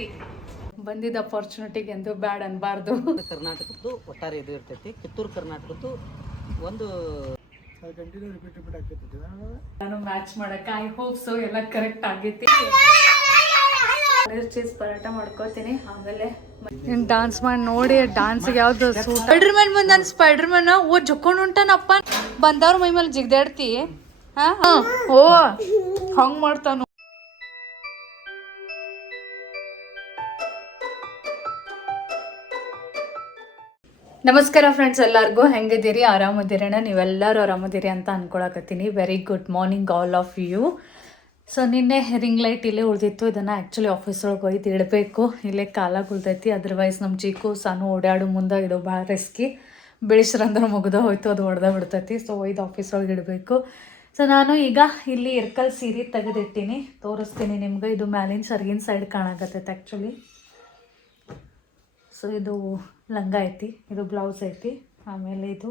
ಐತಿ ಬಂದಿದ್ದ ಅಪಾರ್ಚುನಿಟಿಗೆ ಎಂದು ಬ್ಯಾಡ್ ಅನ್ಬಾರ್ದು. ಕರ್ನಾಟಕದ್ದು ಒಟ್ಟಾರೆ ಇದು ಇರ್ತೈತಿ. ಕಿತ್ತೂರು ಕರ್ನಾಟಕದ್ದು ಒಂದು ನಾನು ಮ್ಯಾಚ್ ಮಾಡಕ ಐ ಹೋಪ್ ಸೊ ಎಲ್ಲ ಕರೆಕ್ಟ್ ಆಗೈತಿ. ಚೀಸ್ ಪರಾಟ ಮಾಡ್ಕೋತೀನಿ. ಆಮೇಲೆ ಡಾನ್ಸ್ ಮಾಡಿ ನೋಡಿ ಡಾನ್ಸ್ಗೆ ಯಾವ್ದು ಸ್ಪೈಡರ್ ಮ್ಯಾನ್ ಬಂದ ನಾನು ಸ್ಪೈಡರ್ ಮ್ಯಾನ್ ಓ ಜೊಕೊಂಡು ಹೊಂಟಾನಪ್ಪ ಬಂದವ್ರ ಮೈ ಮೇಲೆ ಜಿಗ್ದಾಡ್ತಿ. ಹಾ? ಹಾ. ಓ ಹಂಗ್ ಮಾಡ್ತಾನು. ನಮಸ್ಕಾರ ಫ್ರೆಂಡ್ಸ್ ಎಲ್ಲರಿಗೂ ಹೆಂಗಿದ್ದೀರಿ? ಆರಾಮದಿರಣ ನೀವೆಲ್ಲರೂ ಆರಾಮದಿರಿ ಅಂತ ಅನ್ಕೊಳಕತ್ತೀನಿ. Very good morning all of you so ನಿನ್ನೆ ರಿಂಗ್ ಲೈಟ್ ಇಲ್ಲೇ ಉಳಿದಿತ್ತು. ಇದನ್ನು ಆ್ಯಕ್ಚುಲಿ ಆಫೀಸ್ ಒಳಗೆ ಒಯ್ದು ಇಡಬೇಕು. ಇಲ್ಲೇ ಕಾಲ ಉಳ್ದೈತಿ ಅದರ್ವೈಸ್ ನಮ್ಮ ಚೀಕು ಸಾನು ಓಡಾಡು ಮುಂದೆ ಇದು ಭಾಳ ರಿಸ್ಕಿ ಬೆಳೆಸ್ರಂದ್ರೆ ಮುಗ್ದ ಹೋಯ್ತು, ಅದು ಹೊಡೆದ ಬಿಡ್ತೈತಿ. ಸೊ ಒಯ್ದು ಆಫೀಸ್ ಒಳಗೆ ಇಡಬೇಕು. ಸೊ ನಾನು ಈಗ ಇಲ್ಲಿ ಇರ್ಕಲ್ ಸೀರೆ ತೆಗೆದಿಟ್ಟಿನಿ. ತೋರಿಸ್ತೀನಿ ನಿಮ್ಗೆ. ಇದು ಮ್ಯಾಲಿನ, ಸರ್ಗಿನ ಸೈಡ್ ಕಾಣಕತ್ತೈತೆ ಆ್ಯಕ್ಚುಲಿ ಸೊ ಇದು ಲಂಗ ಐತಿ, ಇದು ಬ್ಲೌಸ್ ಐತಿ, ಆಮೇಲೆ ಇದು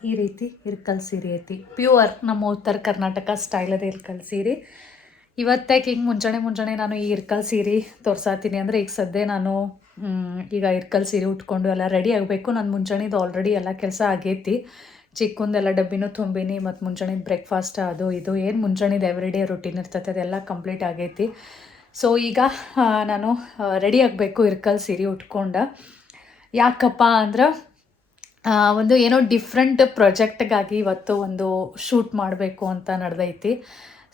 ಈ ರೀತಿ ಇರ್ಕಲ್ ಸೀರೆ ಐತಿ. ಪ್ಯೂರ್ ನಮ್ಮ ಉತ್ತರ ಕರ್ನಾಟಕ ಸ್ಟೈಲದ ಇರ್ಕಲ್ ಸೀರೆ. ಇವತ್ತಾಗಿ ಹಿಂಗೆ ಮುಂಜಾನೆ ಮುಂಜಾನೆ ನಾನು ಈ ಇರ್ಕಲ್ ಸೀರೆ ತೋರ್ಸಾತೀನಿ ಅಂದರೆ ಈಗ ಸದ್ಯ ನಾನು ಈಗ ಇರ್ಕಲ್ ಸೀರೆ ಉಟ್ಕೊಂಡು ಎಲ್ಲ ರೆಡಿ ಆಗಬೇಕು. ನಾನು ಮುಂಜಾನೆದು ಆಲ್ರೆಡಿ ಎಲ್ಲ ಕೆಲಸ ಆಗೈತಿ. ಚಿಕ್ಕಂದೆಲ್ಲ ಡಬ್ಬಿನೂ ತುಂಬಿನಿ, ಮತ್ತು ಮುಂಜಾನೆ ಬ್ರೇಕ್ಫಾಸ್ಟ್ ಅದು ಇದು. ಏನು ಮುಂಜಾನೆದು ಎವ್ರಿ ಡೇ ರುಟೀನ್ ಇರ್ತೈತೆ, ಅದೆಲ್ಲ ಕಂಪ್ಲೀಟ್ ಆಗೈತಿ. ಸೊ ಈಗ ನಾನು ರೆಡಿ ಆಗಬೇಕು ಇರ್ಕಲ್ ಸೀರೆ ಉಟ್ಕೊಂಡು. ಯಾಕಪ್ಪ ಅಂದ್ರೆ ಒಂದು ಏನೋ ಡಿಫ್ರೆಂಟ್ ಪ್ರಾಜೆಕ್ಟ್ಗಾಗಿ ಇವತ್ತು ಒಂದು ಶೂಟ್ ಮಾಡಬೇಕು ಅಂತ ನಡೆದೈತಿ.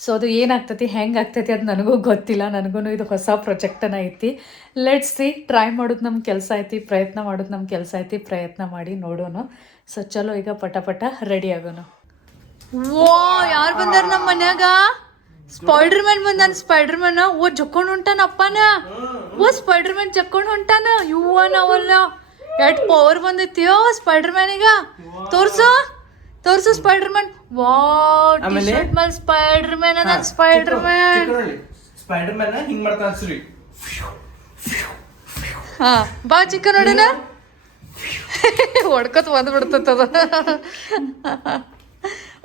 ಸೊ ಅದು ಏನಾಗ್ತೈತಿ, ಹೆಂಗೆ ಆಗ್ತೈತಿ ಅದು ನನಗೂ ಗೊತ್ತಿಲ್ಲ. ನನಗೂ ಇದು ಹೊಸ ಪ್ರಾಜೆಕ್ಟನ ಐತಿ. ಲೆಟ್ಸ್ ಸಿ ಟ್ರೈ ಮಾಡೋದು ನಮ್ಮ ಕೆಲಸ ಐತಿ, ಪ್ರಯತ್ನ ಮಾಡೋದು ನಮ್ಮ ಕೆಲಸ ಐತಿ, ಪ್ರಯತ್ನ ಮಾಡಿ ನೋಡೋಣ. ಸೊ ಚಲೋ ಈಗ ಪಟ ಪಟ ರೆಡಿ ಆಗೋಣ. ಓ ಯಾರು ಬಂದಾರ ನಮ್ಮ ಮನ್ಯಾಗ? ಸ್ಪೈಡರ್ ಮ್ಯಾನ್ ಬಂದಾನ ಸ್ಪೈಡರ್ ಮ್ಯಾನ್ ಓ ಜಕ್ಕೊಂಡು ಹೊಂಟಾನ ಅಪ್ಪನ? ಓ ಸ್ಪೈಡರ್ ಮ್ಯಾನ್ ಜಕ್ಕೊಂಡು ಹೊಂಟಾನ? ಇವ್ವ ನಾವಲ್ಲ. ಎಟ್ ಪವರ್ ಬಂದೈತಿಯೋ ಸ್ಪೈಡರ್ ಮ್ಯಾನಿಗ ತೋರ್ಸು. ತೋರ್ಸು ಸ್ಪೈಡರ್ ಮ್ಯಾನ್ ವಾ ಟಿ ಶರ್ಟ್ ಮೇಲೆ ಸ್ಪೈಡರ್ ಮ್ಯಾನ್ ಅದ ಸ್ಪೈಡರ್ ಮ್ಯಾನ್ ಸ್ಪೈಡರ್ ಮ್ಯಾನ್ ಹಿಂಗ್ ಮಾಡ್ತಾನ ಸರಿ ಹಾ ಬಾ ಚಿಕ್ಕ ನೋಡೋಣ. ಹೊಡ್ಕೊತ ಬಂದ್ಬಿಡ್ತದ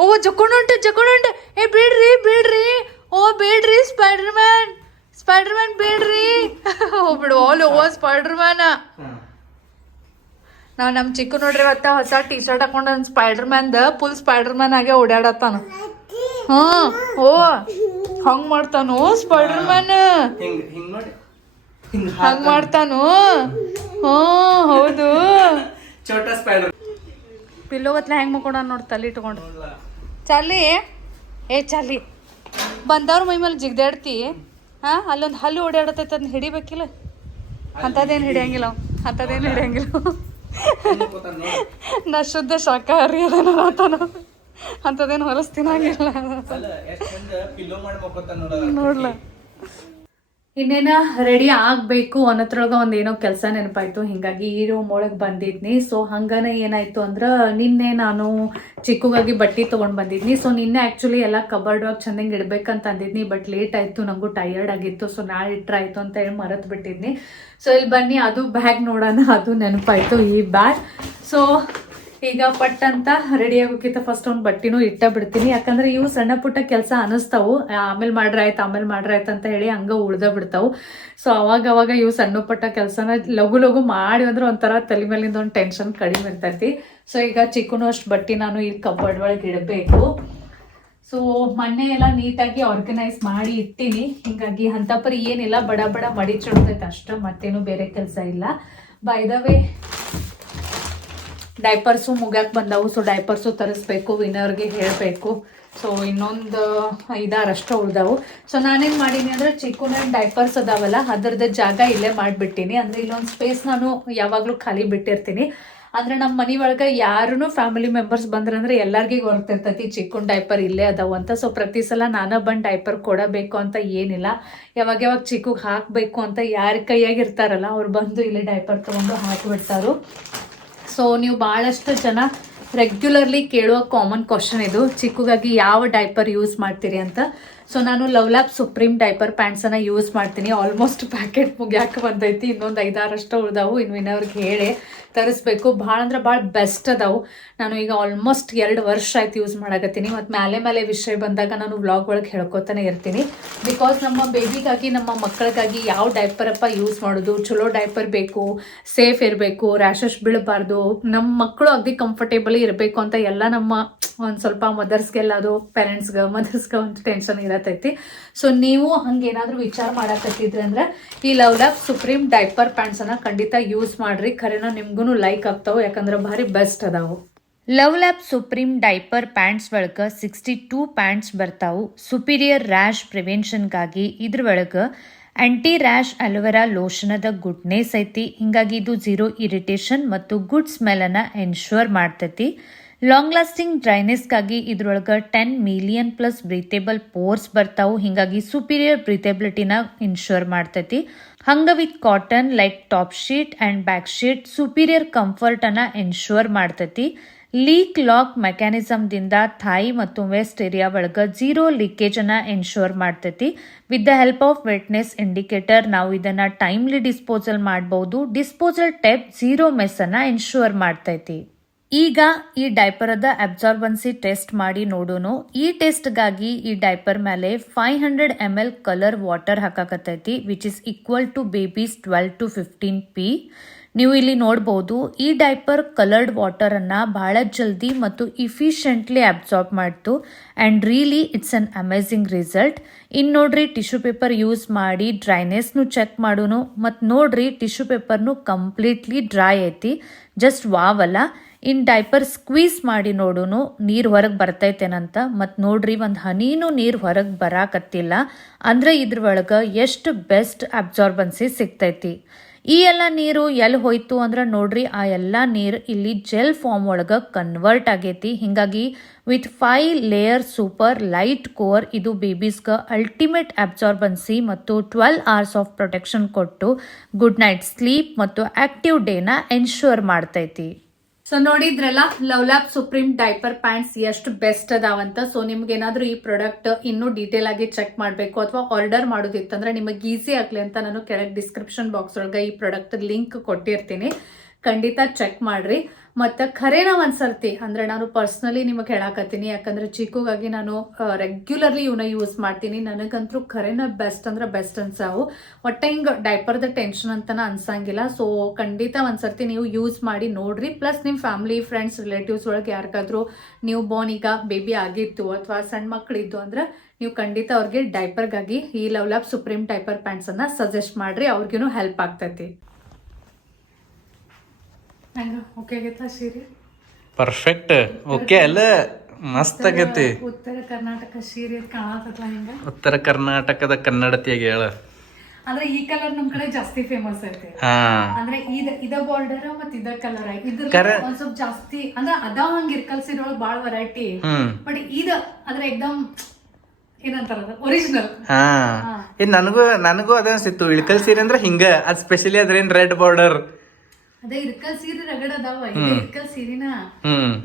ಓ ಜಕ್ಕೊಂಡು ಉಂಟು ಜಕ್ಕೊಂಡು ಉಂಟು ಏ ಬಿಡ್ರಿ ಬಿಡ್ರಿ. ಓ ಬಿಡ್ರಿ ಸ್ಪೈಡರ್ ಮ್ಯಾನ್ ಸ್ಪೈಡರ್ ಮ್ಯಾನ್ ಬಿಡ್ರಿ. ಓ ಬಿಡು ಆಲ್ ಓ ಸ್ಪೈಡರ್ ಮ್ಯಾನ್ ನಾವು ನಮ್ಮ ಚಿಕ್ಕ ನೋಡ್ರಿ ಇವತ್ತ ಹೊಸ ಟಿ ಶರ್ಟ್ ಹಾಕೊಂಡು ನನ್ನ ಸ್ಪೈಡರ್ ಮ್ಯಾನ್ದ ಫುಲ್ ಸ್ಪೈಡರ್ ಮ್ಯಾನ್ ಆಗೇ ಓಡಾಡತ್ತಾನ ಹಾ ಓ ಹಂಗೆ ಮಾಡ್ತಾನು ಸ್ಪೈಡರ್ ಮ್ಯಾನ್ ಹಿಂಗ್ ನೋಡಿ. ಮಾಡ್ತಾನು? ಹ್ಞೂ ಹೌದು. ಪಿಲ್ಲೋ ಹೆಂಗೆ ಹೆಂಗ್ ಮಕ್ಕೊಂಡ ನೋಡಿ ತಲೆ ಇಟ್ಕೊಂಡು. ಚಾಲಿ ಏ ಚಾರ್ಲಿ ಬಂದವ್ರ ಮೈ ಮೇಲೆ ಜಿಗ್ದಾಡ್ತಿ ಹಾ ಅಲ್ಲೊಂದು ಹಲ್ಲು ಓಡಾಡತೈತೆ ಅದನ್ನ ಹಿಡಿಬೇಕಿಲ್ಲ? ಅಂಥದ್ದೇನು ಹಿಡಿಯಂಗಿಲ್ಲ ಅವ. ಅಂಥದ್ದೇನು ಹಿಡಿಯಂಗಿಲ್ಲ. ನಾ ಶುದ್ಧ ಶಾಖಾಹಾರಿ ಅದನ್ನ ಆತನು ಅಂಥದ್ದೇನು ಹೊಲಸ್ ತಿನ್ನಂಗಿಲ್ಲ ಅಲ್ಲ ಎಷ್ಟ್ ಚಂದ ಪಿಲ್ಲೋ ಮಾಡಿ ಮಕ್ಕೋತಾನ ನೋಡಲ್ಲ ನೋಡ್ಲ ಇನ್ನೇನ ರೆಡಿ ಆಗಬೇಕು ಅನ್ನತ್ರೊಳಗೆ ಒಂದು ಏನೋ ಕೆಲಸ ನೆನಪಾಯ್ತು. ಹಿಂಗಾಗಿ ಈ ರೂಮ್ ಒಳಗೆ ಬಂದಿದ್ನಿ. ಸೊ ಹಂಗನ ಏನಾಯ್ತು ಅಂದ್ರೆ ನಿನ್ನೆ ನಾನು ಚಿಕ್ಕಗಾಗಿ ಬಟ್ಟೆ ತೊಗೊಂಡು ಬಂದಿದ್ನಿ. ಸೊ ನಿನ್ನೆ ಆ್ಯಕ್ಚುಲಿ ಎಲ್ಲ ಕಬರ್ಡ್ ಒಳಗೆ ಚಂದಂಗೆ ಇಡ್ಬೇಕಂತ ಅಂದಿದ್ನಿ. ಬಟ್ ಲೇಟ್ ಆಯಿತು ನನಗೂ ಟೈರ್ಡ್ ಆಗಿತ್ತು. ಸೊ ನಾಳೆ ಇಟ್ರೆ ಆಯಿತು ಅಂತ ಹೇಳಿ ಮರೆತು ಬಿಟ್ಟಿದ್ನಿ. ಸೊ ಇಲ್ಲಿ ಬನ್ನಿ, ಅದು ಬ್ಯಾಗ್ ನೋಡೋಣ, ಅದು ನೆನಪಾಯ್ತು ಈ ಬ್ಯಾಗ್ ಸೊ ಈಗ ಪಟ್ ಅಂತ ರೆಡಿ ಆಗೋಕ್ಕಿಂತ ಫಸ್ಟ್ ಒಂದು ಬಟ್ಟಿನೂ ಇಟ್ಟ ಬಿಡ್ತೀನಿ. ಯಾಕಂದ್ರೆ ಇವು ಸಣ್ಣ ಪುಟ್ಟ ಕೆಲಸ ಅನಿಸ್ತಾವು. ಆಮೇಲೆ ಮಾಡ್ರೆ ಆಯ್ತು, ಆಮೇಲೆ ಮಾಡ್ರೆ ಆಯ್ತು ಅಂತ ಹೇಳಿ ಹಂಗ ಉಳ್ದ ಬಿಡ್ತಾವು. ಸೊ ಅವಾಗ ಅವಾಗ ಇವು ಸಣ್ಣ ಪುಟ್ಟ ಕೆಲಸನ ಲಘು ಲಘು ಮಾಡಿ ಅಂದ್ರೆ ಒಂಥರ ತಲೆ ಮೇಲಿಂದ ಒಂದು ಟೆನ್ಷನ್ ಕಡಿಮೆ ಇರ್ತೈತಿ. ಸೊ ಈಗ ಚಿಕ್ಕನು ಅಷ್ಟು ಬಟ್ಟೆ ನಾನು ಈ ಕಬ್ಬಡ್ ಒಳಗೆ ಇಡಬೇಕು. ಸೊ ಮೊನ್ನೆ ಎಲ್ಲ ನೀಟಾಗಿ ಆರ್ಗನೈಸ್ ಮಾಡಿ ಇಟ್ಟೀನಿ. ಹಿಂಗಾಗಿ ಅಂತಪರಿ ಏನಿಲ್ಲ, ಬಡ ಬಡ ಮಡಿಚಿಡ್ತೈತೆ ಅಷ್ಟೇ, ಮತ್ತೇನು ಬೇರೆ ಕೆಲಸ ಇಲ್ಲ. ಬೈ ದ ವೇ ಡೈಪರ್ಸು ಮುಗ್ಯಾಕ್ ಬಂದವು. ಸೊ ಡೈಪರ್ಸು ತರಿಸ್ಬೇಕು ವಿನರ್ಗೆ ಹೇಳಬೇಕು. ಸೊ ಇನ್ನೊಂದು ಐದಾರಷ್ಟು ಉಳ್ದವು. ಸೊ ನಾನೇನು ಮಾಡೀನಿ ಅಂದ್ರೆ ಚಿಕ್ಕನ ಡೈಪರ್ಸ್ ಅದಾವಲ್ಲ ಅದರದ ಜಾಗ ಇಲ್ಲೇ ಮಾಡಿಬಿಟ್ಟಿನಿ. ಅಂದ್ರೆ ಇಲ್ಲೊಂದು ಸ್ಪೇಸ್ ನಾನು ಯಾವಾಗಲೂ ಖಾಲಿ ಬಿಟ್ಟಿರ್ತೀನಿ. ಅಂದ್ರೆ ನಮ್ಮ ಮನೆ ಒಳಗೆ ಯಾರೂ ಫ್ಯಾಮಿಲಿ ಮೆಂಬರ್ಸ್ ಬಂದ್ರಂದ್ರೆ ಎಲ್ಲರಿಗೂ ಗೊತ್ತಿರ್ತೈತಿ ಚಿಕ್ಕನ್ ಡೈಪರ್ ಇಲ್ಲೇ ಅದಾವ ಅಂತ. ಸೊ ಪ್ರತಿ ಸಲ ನಾನೇ ಬಂದು ಡೈಪರ್ ಕೊಡಬೇಕು ಅಂತ ಏನಿಲ್ಲ. ಯಾವಾಗ ಯಾವಾಗ ಚಿಕ್ಕಗೆ ಹಾಕಬೇಕು ಅಂತ ಯಾರ ಕೈಯಾಗಿರ್ತಾರಲ್ಲ ಅವ್ರು ಬಂದು ಇಲ್ಲಿ ಡೈಪರ್ ತೊಗೊಂಡು ಹಾಕಿಬಿಡ್ತಾರು. ಸೊ ನೀವು ಭಾಳಷ್ಟು ಜನ ರೆಗ್ಯುಲರ್ಲಿ ಕೇಳುವ ಕಾಮನ್ ಕ್ವಶನ್ ಇದು. ಚಿಕ್ಕಗಾಗಿ ಯಾವ ಡೈಪರ್ ಯೂಸ್ ಮಾಡ್ತೀರಿ ಅಂತ. ಸೊ ನಾನು ಲವ್ ಲ್ಯಾಬ್ ಸುಪ್ರೀಮ್ ಡೈಪರ್ ಪ್ಯಾಂಟ್ಸನ್ನು ಯೂಸ್ ಮಾಡ್ತೀನಿ. ಆಲ್ಮೋಸ್ಟ್ ಪ್ಯಾಕೆಟ್ ಮುಗಿಯಾಕೆ ಬಂದೈತಿ. ಇನ್ನೊಂದು ಐದಾರಷ್ಟು ಉಳ್ದಾವು. ಇನ್ನು ಇನ್ನವ್ರಿಗೆ ಹೇಳಿ ತರಿಸ್ಬೇಕು. ಭಾಳ ಅಂದ್ರೆ ಭಾಳ ಬೆಸ್ಟ್ ಅದಾವು. ನಾನು ಈಗ ಆಲ್ಮೋಸ್ಟ್ ಎರಡು ವರ್ಷ ಆಯ್ತು ಯೂಸ್ ಮಾಡಕತ್ತೀನಿ. ಮತ್ತು ಮೇಲೆ ಮೇಲೆ ವಿಷಯ ಬಂದಾಗ ನಾನು ವ್ಲಾಗ್ ಒಳಗೆ ಹೇಳ್ಕೊತಾನೆ ಇರ್ತೀನಿ. ಬಿಕಾಸ್ ನಮ್ಮ ಬೇಬಿಗಾಗಿ ನಮ್ಮ ಮಕ್ಕಳಿಗಾಗಿ ಯಾವ ಡೈಪರಪ್ಪ ಯೂಸ್ ಮಾಡೋದು? ಚಲೋ ಡೈಪರ್ ಬೇಕು ಸೇಫ್ ಇರಬೇಕು ರ್ಯಾಷಸ್ ಬೀಳಬಾರ್ದು ನಮ್ಮ ಮಕ್ಕಳು ಅಗದಿ ಕಂಫರ್ಟೇಬಲಿ ಇರಬೇಕು ಅಂತ ಎಲ್ಲ ನಮ್ಮ ಒಂದು ಸ್ವಲ್ಪ ಮದರ್ಸ್ಗೆಲ್ಲ ಅದು ಪೇರೆಂಟ್ಸ್ಗೆ ಮದರ್ಸ್ಗೆ ಒಂದು ಟೆನ್ಷನ್ ಇರತೈತಿ. ಸೊ ನೀವು ಹಂಗೇನಾದರೂ ವಿಚಾರ ಮಾಡಾಕತ್ತಿದ್ರಿ ಅಂದ್ರೆ, ಈ ಲವ್ ಲ್ಯಾಬ್ ಸುಪ್ರೀಂ ಡೈಪರ್ ಪ್ಯಾಂಟ್ಸನ್ನು ಖಂಡಿತ ಯೂಸ್ ಮಾಡ್ರಿ. ಖರೇನ ನಿಮ್ಗೂ ಲೈಕ್ ಆಗ್ತಾವೆ, ಯಾಕಂದ್ರೆ ಭಾರಿ ಬೆಸ್ಟ್ ಅದಾವು. Love lab supreme diaper pants ಒಳಗೆ ಸಿಕ್ಸ್ಟಿ ಟೂ ಪ್ಯಾಂಟ್ಸ್ ಬರ್ತಾವು. ಸುಪೀರಿಯರ್ ರ್ಯಾಶ್ ಪ್ರಿವೆನ್ಷನ್ಗಾಗಿ ಇದ್ರ ಒಳಗೆ ಆಂಟಿ ರ್ಯಾಶ್ ಅಲೋವೆರಾ ಲೋಷನದ ಗುಡ್ನೆಸ್ ಐತಿ. ಹಿಂಗಾಗಿ ಇದು ಜೀರೋ ಇರಿಟೇಷನ್ ಮತ್ತು ಗುಡ್ ಸ್ಮೆಲನ್ನು ಎನ್ಶೂರ್ ಮಾಡ್ತೈತಿ. ಲಾಂಗ್ ಲಾಸ್ಟಿಂಗ್ ಡ್ರೈನೆಸ್ಗಾಗಿ ಇದ್ರೊಳಗೆ ten million plus breathable pores ಬರ್ತಾವು. ಹಿಂಗಾಗಿ ಸುಪೀರಿಯರ್ ಬ್ರೀತೇಬಿಲಿಟಿನ ಇನ್ಶೂರ್ ಮಾಡ್ತೈತಿ. ಹಂಗ with cotton like top sheet and back sheet superior ಕಂಫರ್ಟನ್ನು ensure ಮಾಡ್ತೈತಿ. ಲೀಕ್ ಲಾಕ್ ಮೆಕ್ಯಾನಿಸಮ್ದಿಂದ ಥಾಯಿ ಮತ್ತು ವೆಸ್ಟ್ ಏರಿಯಾ ಒಳಗೆ ಜೀರೋ ಲೀಕೇಜನ್ನು ಇನ್ಶೂರ್ ಮಾಡ್ತೈತಿ. With the help of wetness indicator ನಾವು ಇದನ್ನು ಟೈಮ್ಲಿ ಡಿಸ್ಪೋಸಲ್ ಮಾಡ್ಬೋದು. ಡಿಸ್ಪೋಸಲ್ ಟೆಪ್ ಝೀರೋ ಮೆಸ್ಸನ್ನು ಇನ್ಶೂರ್ ಮಾಡ್ತೈತಿ. ಈಗ ಈ ಡೈಪರದ ಅಬ್ಸಾರ್ಬನ್ಸಿ ಟೆಸ್ಟ್ ಮಾಡಿ ನೋಡೋಣ ಈ ಟೆಸ್ಟ್ಗಾಗಿ ಈ ಡೈಪರ್ ಮೇಲೆ five hundred M L colour water ಹಾಕಾಕತ್ತೈತಿ which is equal to babies twelve to fifteen pee ನೀವು ಇಲ್ಲಿ ನೋಡ್ಬೋದು, ಈ ಡೈಪರ್ ಕಲರ್ಡ್ ವಾಟರನ್ನು ಬಹಳ ಜಲ್ದಿ ಮತ್ತು ಇಫಿಷಿಯೆಂಟ್ಲಿ ಅಬ್ಸಾರ್ಬ್ ಮಾಡ್ತು. And really it's an amazing result ಇನ್ನು ನೋಡ್ರಿ ಟಿಶ್ಯೂ ಪೇಪರ್ ಯೂಸ್ ಮಾಡಿ ಡ್ರೈನೆಸ್ನು ಚೆಕ್ ಮಾಡೋನು. ಮತ್ತು ನೋಡ್ರಿ ಟಿಶ್ಯೂ ಪೇಪರ್ನು ಕಂಪ್ಲೀಟ್ಲಿ ಡ್ರೈ ಐತಿ. ಜಸ್ಟ್ ವಾವಲ್ಲ ಇನ್ ಡೈಪರ್ ಸ್ಕ್ವೀಸ್ ಮಾಡಿ ನೋಡೋನು, ನೀರು ಹೊರಗೆ ಬರ್ತೈತೇನಂತ. ಮತ್ತು ನೋಡ್ರಿ, ಒಂದು ಹನಿನೂ ನೀರು ಹೊರಗೆ ಬರಾಕತ್ತಿಲ್ಲ. ಅಂದ್ರೆ ಇದ್ರ ಒಳಗೆ ಎಷ್ಟು ಬೆಸ್ಟ್ ಅಬ್ಸಾರ್ಬನ್ಸಿ ಸಿಗ್ತೈತಿ. ಈ ಎಲ್ಲ ನೀರು ಎಲ್ಲಿ ಹೋಯ್ತು ಅಂದ್ರೆ ನೋಡ್ರಿ, ಆ ಎಲ್ಲ ನೀರು ಇಲ್ಲಿ ಜೆಲ್ ಫಾರ್ಮ್ ಒಳಗೆ ಕನ್ವರ್ಟ್ ಆಗೈತಿ. ಹಿಂಗಾಗಿ with five layer super light core ಇದು ಬೇಬೀಸ್ಗೆ ಅಲ್ಟಿಮೇಟ್ ಅಬ್ಸಾರ್ಬನ್ಸಿ ಮತ್ತು ಟ್ವೆಲ್ ಅವರ್ಸ್ ಆಫ್ ಪ್ರೊಟೆಕ್ಷನ್ ಕೊಟ್ಟು ಗುಡ್ ನೈಟ್ ಸ್ಲೀಪ್ ಮತ್ತು ಆಕ್ಟಿವ್ ಡೇನ ಎನ್ಶೂರ್ ಮಾಡ್ತೈತಿ. ಸೊ ನೋಡಿದ್ರಲ್ಲ Love Lab Supreme diaper pants ಎಷ್ಟು ಬೆಸ್ಟ್ ಅದಾವಂತ. ಸೊ ನಿಮ್ಗೆ ಏನಾದ್ರೂ ಈ ಪ್ರಾಡಕ್ಟ್ ಇನ್ನೂ ಡೀಟೇಲ್ ಆಗಿ ಚೆಕ್ ಮಾಡಬೇಕು ಅಥವಾ ಆರ್ಡರ್ ಮಾಡೋದಿತ್ತಂದ್ರೆ ನಿಮಗೆ ಈಸಿ ಆಗ್ಲಿ ಅಂತ ನಾನು ಕೆಳಗೆ ಡಿಸ್ಕ್ರಿಪ್ಷನ್ ಬಾಕ್ಸ್ ಒಳಗೆ ಈ ಪ್ರಾಡಕ್ಟ್ ಲಿಂಕ್ ಕೊಟ್ಟಿರ್ತೀನಿ. ಖಂಡಿತ ಚೆಕ್ ಮಾಡ್ರಿ. ಮತ್ತು ಖರೇನ ಒಂದ್ಸರ್ತಿ, ಅಂದ್ರೆ ನಾನು ಪರ್ಸ್ನಲಿ ನಿಮಗೆ ಹೇಳಾಕತ್ತೀನಿ, ಯಾಕಂದ್ರೆ ಚಿಕ್ಕಗಾಗಿ ನಾನು ರೆಗ್ಯುಲರ್ಲಿ ಇವನ್ನ ಯೂಸ್ ಮಾಡ್ತೀನಿ. ನನಗಂತೂ ಖರೇನ ಬೆಸ್ಟ್ ಅಂದ್ರೆ ಬೆಸ್ಟ್ ಅನ್ಸಾವು ಒಟ್ಟೆ ಹಿಂಗೆ ಡೈಪರ್ದ ಟೆನ್ಷನ್ ಅಂತನ ಅನ್ಸಂಗಿಲ್ಲ. ಸೊ ಖಂಡಿತ ಒಂದ್ಸರ್ತಿ ನೀವು ಯೂಸ್ ಮಾಡಿ ನೋಡ್ರಿ. ಪ್ಲಸ್ ನಿಮ್ಮ ಫ್ಯಾಮಿಲಿ ಫ್ರೆಂಡ್ಸ್ ರಿಲೇಟಿವ್ಸ್ ಒಳಗೆ ಯಾರಿಗಾದ್ರೂ ನೀವು ಬೋನ್ ಈಗ ಬೇಬಿ ಆಗಿತ್ತು ಅಥವಾ ಸಣ್ಣ ಮಕ್ಕಳಿದ್ದು ಅಂದ್ರೆ ನೀವು ಖಂಡಿತ ಅವ್ರಿಗೆ ಡೈಪರ್ಗಾಗಿ ಈ ಲವ್ ಲಾಪ್ ಸುಪ್ರೀಂ ಡೈಪರ್ ಪ್ಯಾಂಟ್ಸನ್ನು ಸಜೆಸ್ಟ್ ಮಾಡ್ರಿ. ಅವ್ರಿಗೂ ಹೆಲ್ಪ್ ಆಗ್ತೈತಿ. ಓಕೆ ಆಗೈತಾ ಸೀರೆ? ಪರ್ಫೆಕ್ಟ್ ಓಕೆ ಅಲ್ಲ ಮಸ್ತ್ ಆಗೈತಿ. ಉತ್ತರ ಕರ್ನಾಟಕ ಸೀರೆ ಕಾಣತದ ಹಿಂಗ? ಉತ್ತರ ಕರ್ನಾಟಕದ ಕನ್ನಡತಿಯಾಗಿ ಹೇಳ. ಅಂದ್ರೆ ಈ ಕಲರ್ ನಮ್ ಕಡೆ ಜಾಸ್ತಿ ಫೇಮಸ್ ಐತೆ. ಹಾ. ಅಂದ್ರೆ ಇದ ಇದ ಬಾರ್ಡರ್ ಮತ್ ಇದ ಕಲರ್ ಇದ್ರ ಒಂದ್ ಸ್ವಲ್ಪ ಜಾಸ್ತಿ ಅಂದ್ರೆ ಅದ ಹಂಗ ಇರ್ಕಲ್ ಸೀರೆ ಬಾಳ ವೆರೈಟಿ ಬಟ್ ಇದ ಅಂದ್ರೆ ಎಕ್ದಮ್ ಏನಂತಾರ ಒರಿಜಿನಲ್ ಹಾ. ಎ ನನಗೂ ನನಗೂ ಅದ ಅನ್ಸಿತ್ತು. ಇಳ್ಕಲ್ ಸೀರೆ ಅಂದ್ರೆ ಹಿಂಗ. ಅದ್ ಸ್ಪೆಷಲಿ ಅದ್ರೇನ್ ರೆಡ್ ಬಾರ್ಡರ್ ಅದೇ ಇರ್ಕಲ್ ಸೀರೆ ರಗಡ ಅದಾವ ಇರ್ಕಲ್ ಸೀರೆನ?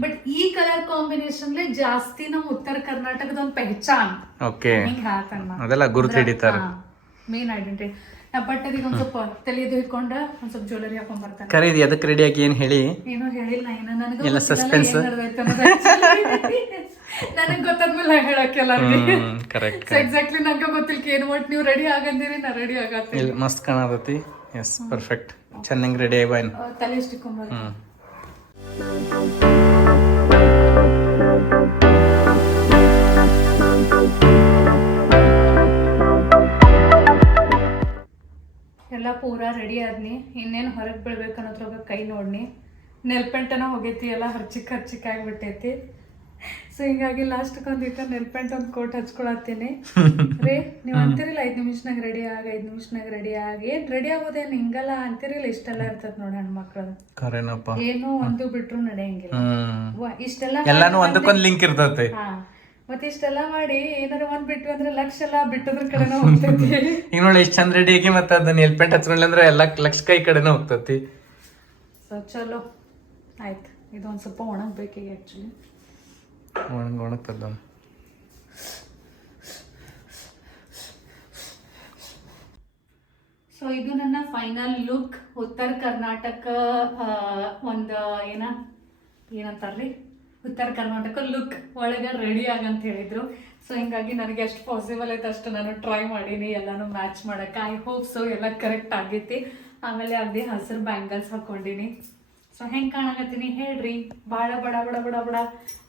ಬಟ್ ಈ ಕಲರ್ ಕಾಂಬಿನೇಷನ್ ಜಾಸ್ತಿ ನಮ್ಮ ಉತ್ತರ ಕರ್ನಾಟಕದ ಒಂದ್ ಪೆಹಚಾನ್. ಓಕೆ ಅದೆಲ್ಲ ಗುರುತು ಹಿಡಿತಾರ. ಮೇನ್ ಐಡೆಂಟಿಟಿ ನಾ ಬಟ್ ಅದೀಗ ಒಂದ್ ಸ್ವಲ್ಪ ತಲೆದು ಹಿಡ್ಕೊಂಡ ಒಂದ್ ಸ್ವಲ್ಪ ಜ್ಯುವೆಲರಿ ಹಾಕೊಂಡ್ ಬರ್ತಾನೆ. ಕರೆ ಇದು ಅದಕ್ಕೆ ರೆಡಿ ಆಗಿ ಏನ್ ಹೇಳಿ? ಏನು ಹೇಳಿಲ್ಲ ಏನು ನನಗೆ ಎಲ್ಲ ಸಸ್ಪೆನ್ಸ್ ನನಗೆ ಗೊತ್ತಾದ್ಮೇಲೆ ಹೇಳಕ್ಕೆ ಎಲ್ಲಾರ್ಗೆ ಕರೆಕ್ಟ್ ಸೊ ಎಕ್ಸಾಕ್ಟ್ಲಿ ನನಗೆ ಗೊತ್ತಿಲ್ಲ ಏನ್ ಒಟ್ಟು ನೀವು ರೆಡಿ ಆಗಂದಿರಿ ನಾ ರೆಡಿ ಆಗತ್ತೆ ಮಸ್ತ್ ಕಾಣತೈತಿ. ಎಸ್ ಪರ್ಫೆಕ್ಟ್ ಚೆನ್ನಾಗಿ ರೆಡಿ ಆಗಿ ಬಾಯ್ನ್ ತಲೆ ಎಲ್ಲ ಪೂರಾ ರೆಡಿ ಆದ್ನಿ. ಇನ್ನೇನು ಹೊರಗೆ ಬೀಳ್ಬೇಕು ಅನ್ನೋದ್ರಾಗ ಕೈ ನೋಡ್ನಿ. ನೆಲ್ಪೆಂಟನ ಹೋಗೈತಿ ಎಲ್ಲ ಹರ್ಚಿಕ್ ಹರ್ಚಿಕ್ ಆಗಿಬಿಟ್ಟೈತಿ. ಸೊ ಹಿಂಗಾಗಿ ಲಾಸ್ಟ್ಗೆ ಇಟ್ಟು ನೆಲ್ಪೆಂಟ್ ಒಂದು ಕೋಟ್ ಹಚ್ಕೊಳತ್ತೀನಿ. ರೀ ನೀವು ಅಂತಿರಿಲ್ಲ ಐದು ನಿಮಿಷನಾಗ ರೆಡಿ ಆಗ ಐದು ನಿಮಿಷನಾಗ ರೆಡಿ ಆಗಿ. ಏನು ರೆಡಿ ಆಗೋದೇನು ಹಿಂಗಲ್ಲ ಅಂತಿರಿಲ್ಲ ಇಷ್ಟೆಲ್ಲ ಇರ್ತದೆ ನೋಡಿ ಹೆಣ್ಮಕ್ಳು. ಕರೆನಪ್ಪ. ಏನು ಒಂದು ಬಿಟ್ರು ನಡೆಯಂಗಿಲ್ಲ. ಇಷ್ಟೆಲ್ಲ ಎಲ್ಲಾನು ಒಂದಕ್ಕೊಂದು ಲಿಂಕ್ ಇರ್ತೈತಿ. ಮತ್ತೆ ಇಷ್ಟೆಲ್ಲ ಮಾಡಿ ಏನಾರ ಒಂದ್ ಬಿಟ್ಟು ಅಂದ್ರೆ ಲಕ್ಷ ಎಲ್ಲ ಬಿಟ್ಟದ್ರ ಕಡೆನೂ ಹೋಗ್ತೈತಿ. ಈಗ ನೋಡಿ ಎಷ್ಟು ಚಂದ ರೆಡಿ ಆಗಿ ಮತ್ತೆ ಅದನ್ನ ಎಲ್ ಪೆಂಟ್ ಹಚ್ಕೊಂಡ್ಲಿ ಅಂದ್ರೆ ಎಲ್ಲ ಲಕ್ಷ ಕೈ ಕಡೆನೂ ಹೋಗ್ತೈತಿ. ಸೊ ಚಲೋ. ಆಯ್ತು. ಇದೊಂದು ಸ್ವಲ್ಪ ಒಣಗ್ಬೇಕೀಗ ಆ್ಯಕ್ಚುಲಿ ಸೊ ಇದು ನನ್ನ ಫೈನಲ್ ಲುಕ್ ಉತ್ತರ ಕರ್ನಾಟಕ ಒಂದು ಏನ ಏನಂತಾರ್ರಿ ಉತ್ತರ ಕರ್ನಾಟಕ ಲುಕ್ ಒಳಗೆ ರೆಡಿ ಆಗಂತ ಹೇಳಿದ್ರು. ಸೊ ಹಿಂಗಾಗಿ ನನಗೆ ಎಷ್ಟು ಪಾಸಿಬಲ್ ಐತೆ ಅಷ್ಟು ನಾನು ಟ್ರೈ ಮಾಡೀನಿ. ಎಲ್ಲಾನು ಮ್ಯಾಚ್ ಮಾಡೋಕ್ಕೆ ಐ ಹೋಪ್ ಸೊ ಎಲ್ಲ ಕರೆಕ್ಟ್ ಆಗೈತಿ. ಆಮೇಲೆ ಅದೇ ಹಸಿರು ಬ್ಯಾಂಗಲ್ಸ್ ಹಾಕ್ಕೊಂಡಿನಿ ಸೊ ಹೆಂಗೆ ಕಾಣಕತ್ತೀನಿ ಹೇಳ್ರಿ. ಭಾಳ ಬಡ ಬಡ ಬಡ ಬಡ.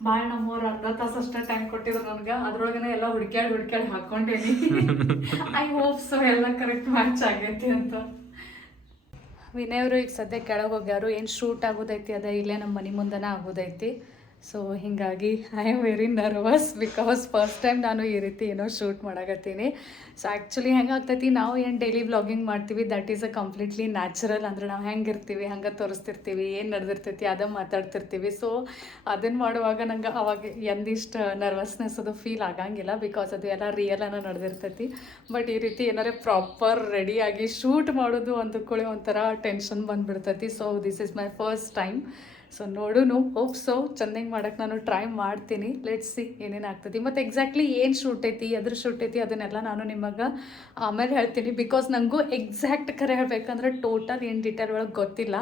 ಭಾಳ ನಮ್ಮವ್ರು ಅರ್ಧ ತಾಸು ಅಷ್ಟೇ ಟೈಮ್ ಕೊಟ್ಟಿದ್ರು ನನ್ಗೆ. ಅದ್ರೊಳಗನೆ ಎಲ್ಲ ಹುಡ್ಕ್ಯಾಡಿ ಹುಡ್ಕ್ಯಾಡಿ ಹಾಕೊಂಡೇನಿ. ಐ ಹೋಪ್ ಸೊ ಎಲ್ಲ ಕರೆಕ್ಟ್ ಮ್ಯಾಚ್ ಆಗೈತಿ ಅಂತ. ವಿನಯ್ ಅವರು ಈಗ ಸದ್ಯ ಕೆಳಗೆ ಹೋಗ್ಯಾರು ಏನು ಶೂಟ್ ಆಗೋದೈತಿ ಅದ ಇಲ್ಲೇ ನಮ್ಮ ಮನೆ ಮುಂದೆನೇ ಆಗೋದೈತಿ. ಸೊ ಹೀಗಾಗಿ I am very nervous because first time ನಾನು ಈ ರೀತಿ ಏನೋ ಶೂಟ್ ಮಾಡಕತ್ತೀನಿ. ಸೊ ಆ್ಯಕ್ಚುಲಿ ಹೆಂಗಾಗ್ತೈತಿ, ನಾವು ಏನು ಡೈಲಿ ಬ್ಲಾಗಿಂಗ್ ಮಾಡ್ತೀವಿ that is a completely natural ಅಂದ್ರೆ ನಾವು ಹೆಂಗಿರ್ತೀವಿ, ಹಂಗೆ ತೋರಿಸ್ತಿರ್ತೀವಿ, ಏನು ನಡೆದಿರ್ತೈತಿ, ಅದ ಮಾತಾಡ್ತಿರ್ತೀವಿ. ಸೊ ಅದನ್ನು ಮಾಡುವಾಗ ನಂಗೆ ಅವಾಗ ಎಂದಿಷ್ಟು ನರ್ವಸ್ನೆಸ್ ಅದು ಫೀಲ್ ಆಗಂಗಿಲ್ಲ ಬಿಕಾಸ್ ಅದು ಎಲ್ಲ ರಿಯಲ್ ಅನ್ನೋ ನಡೆದಿರ್ತೈತಿ. ಬಟ್ ಈ ರೀತಿ ಏನಾರೆ ಪ್ರಾಪರ್ ರೆಡಿಯಾಗಿ ಶೂಟ್ ಮಾಡೋದು ಅಂದ್ಕೊಳ್ಳಿ ಒಂಥರ tension ಬಂದುಬಿಡ್ತೈತಿ. So this is my first time so ನೋಡುನು hope so ಚೆನ್ನಾಗಿ ಮಾಡೋಕೆ ನಾನು ಟ್ರೈ ಮಾಡ್ತೀನಿ. ಲೆಟ್ಸ್ ಸಿ ಏನೇನು ಆಗ್ತೈತಿ ಮತ್ತು ಎಕ್ಸಾಕ್ಟ್ಲಿ ಏನು ಶೂಟ್ ಐತಿ, ಎದ್ರ ಶೂಟ್ ಐತಿ ಅದನ್ನೆಲ್ಲ ನಾನು ನಿಮಗೆ ಆಮೇಲೆ ಹೇಳ್ತೀನಿ. ಬಿಕಾಸ್ ನನಗೂ ಎಕ್ಸಾಕ್ಟ್ ಕರೆ ಹೇಳ್ಬೇಕಂದ್ರೆ ಟೋಟಲ್ ಏನು ಡೀಟೇಲ್ ಒಳಗೆ ಗೊತ್ತಿಲ್ಲ.